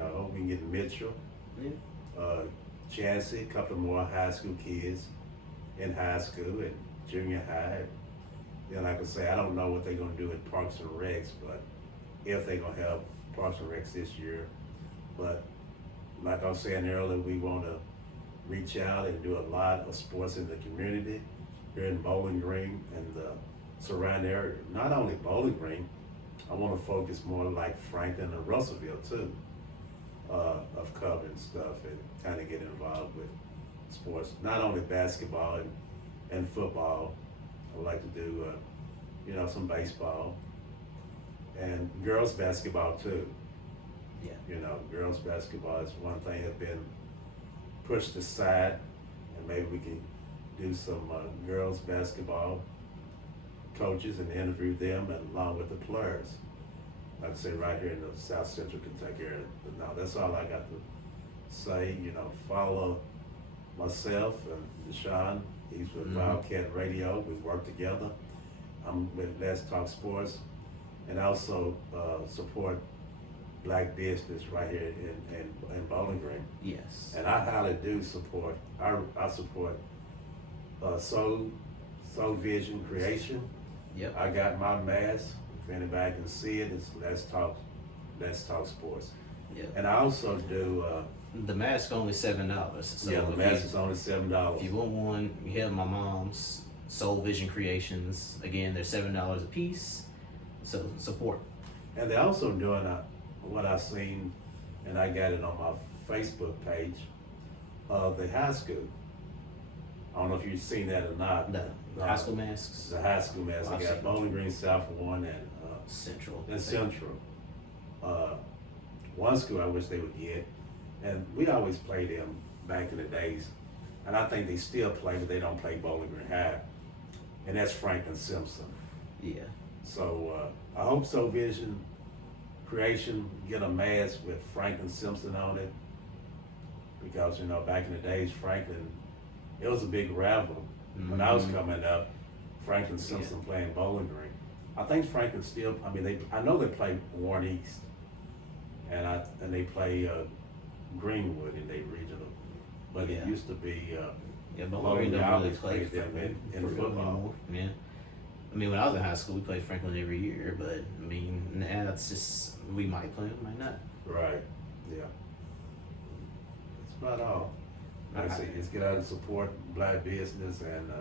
Hope we can get Mitchell, Chancey, a couple more high school kids in high school and junior high. Then, like I say, I don't know what they're gonna do at Parks and Recs, but if they're gonna have Parks and Recs this year. But like I was saying earlier, we want to reach out and do a lot of sports in the community here in Bowling Green and the surrounding area. Not only Bowling Green, I want to focus more like Franklin and Russellville too, of covering stuff and kind of get involved with sports. Not only basketball and football. I would like to do, some baseball and girls basketball too. Yeah. Girls basketball is one thing that's been pushed aside, and maybe we can do some girls basketball coaches and interview them and along with the players. Like I say, right here in the South Central Kentucky area. But now that's all I got to say. Follow myself and Deshaun. He's with Wildcat Radio. We work together. I'm with Let's Talk Sports, and also support Black business right here in Bowling Green. Yes. And I highly do support. I support Soul Vision Creation. Yep. I got my mask. If anybody can see it, it's Let's Talk Sports. Yep. And I also do. The mask only $7. So The mask is only $7. If you want one, you have my mom's Soul Vision Creations. Again, they're $7 a piece. So support. And they're also doing what I've seen, and I got it on my Facebook page, of the high school. I don't know if you've seen that or not. The high school masks. The high school masks. I've I got seen Bowling Green South one and Central. and Central. One school I wish they would get, and we always played them back in the days, and I think they still play, but they don't play Bowling Green High, and that's Franklin Simpson. Yeah. So I hope So Vision Creation get a mask with Franklin Simpson on it, because back in the days, Franklin, it was a big rival when I was coming up. Franklin Simpson playing Bowling Green. I think Franklin still. I know they play Warren East, and they play Greenwood in their regional, but it used to be. Bowling Green don't really play them in football football. anymore. Yeah. When I was in high school, we played Franklin every year, but now it's just we might play, we might not. Right. Yeah. That's about all. Like I say, just get out and support Black business and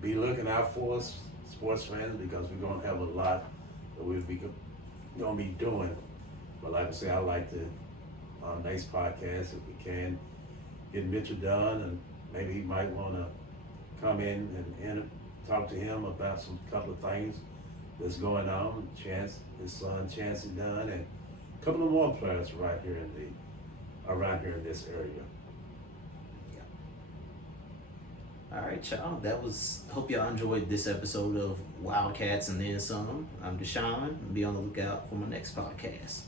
be looking out for us, sports fans, because we're gonna have a lot that we'll be gonna be doing. But like I say, I like to next podcast, if we can, get Mitchell done, and maybe he might want to come in and talk to him about some couple of things that's going on. His son Chancey Dunn, and a couple of more players right here around here in this area. All right, y'all. Hope y'all enjoyed this episode of Wildcats and then some. I'm Deshaun. Be on the lookout for my next podcast.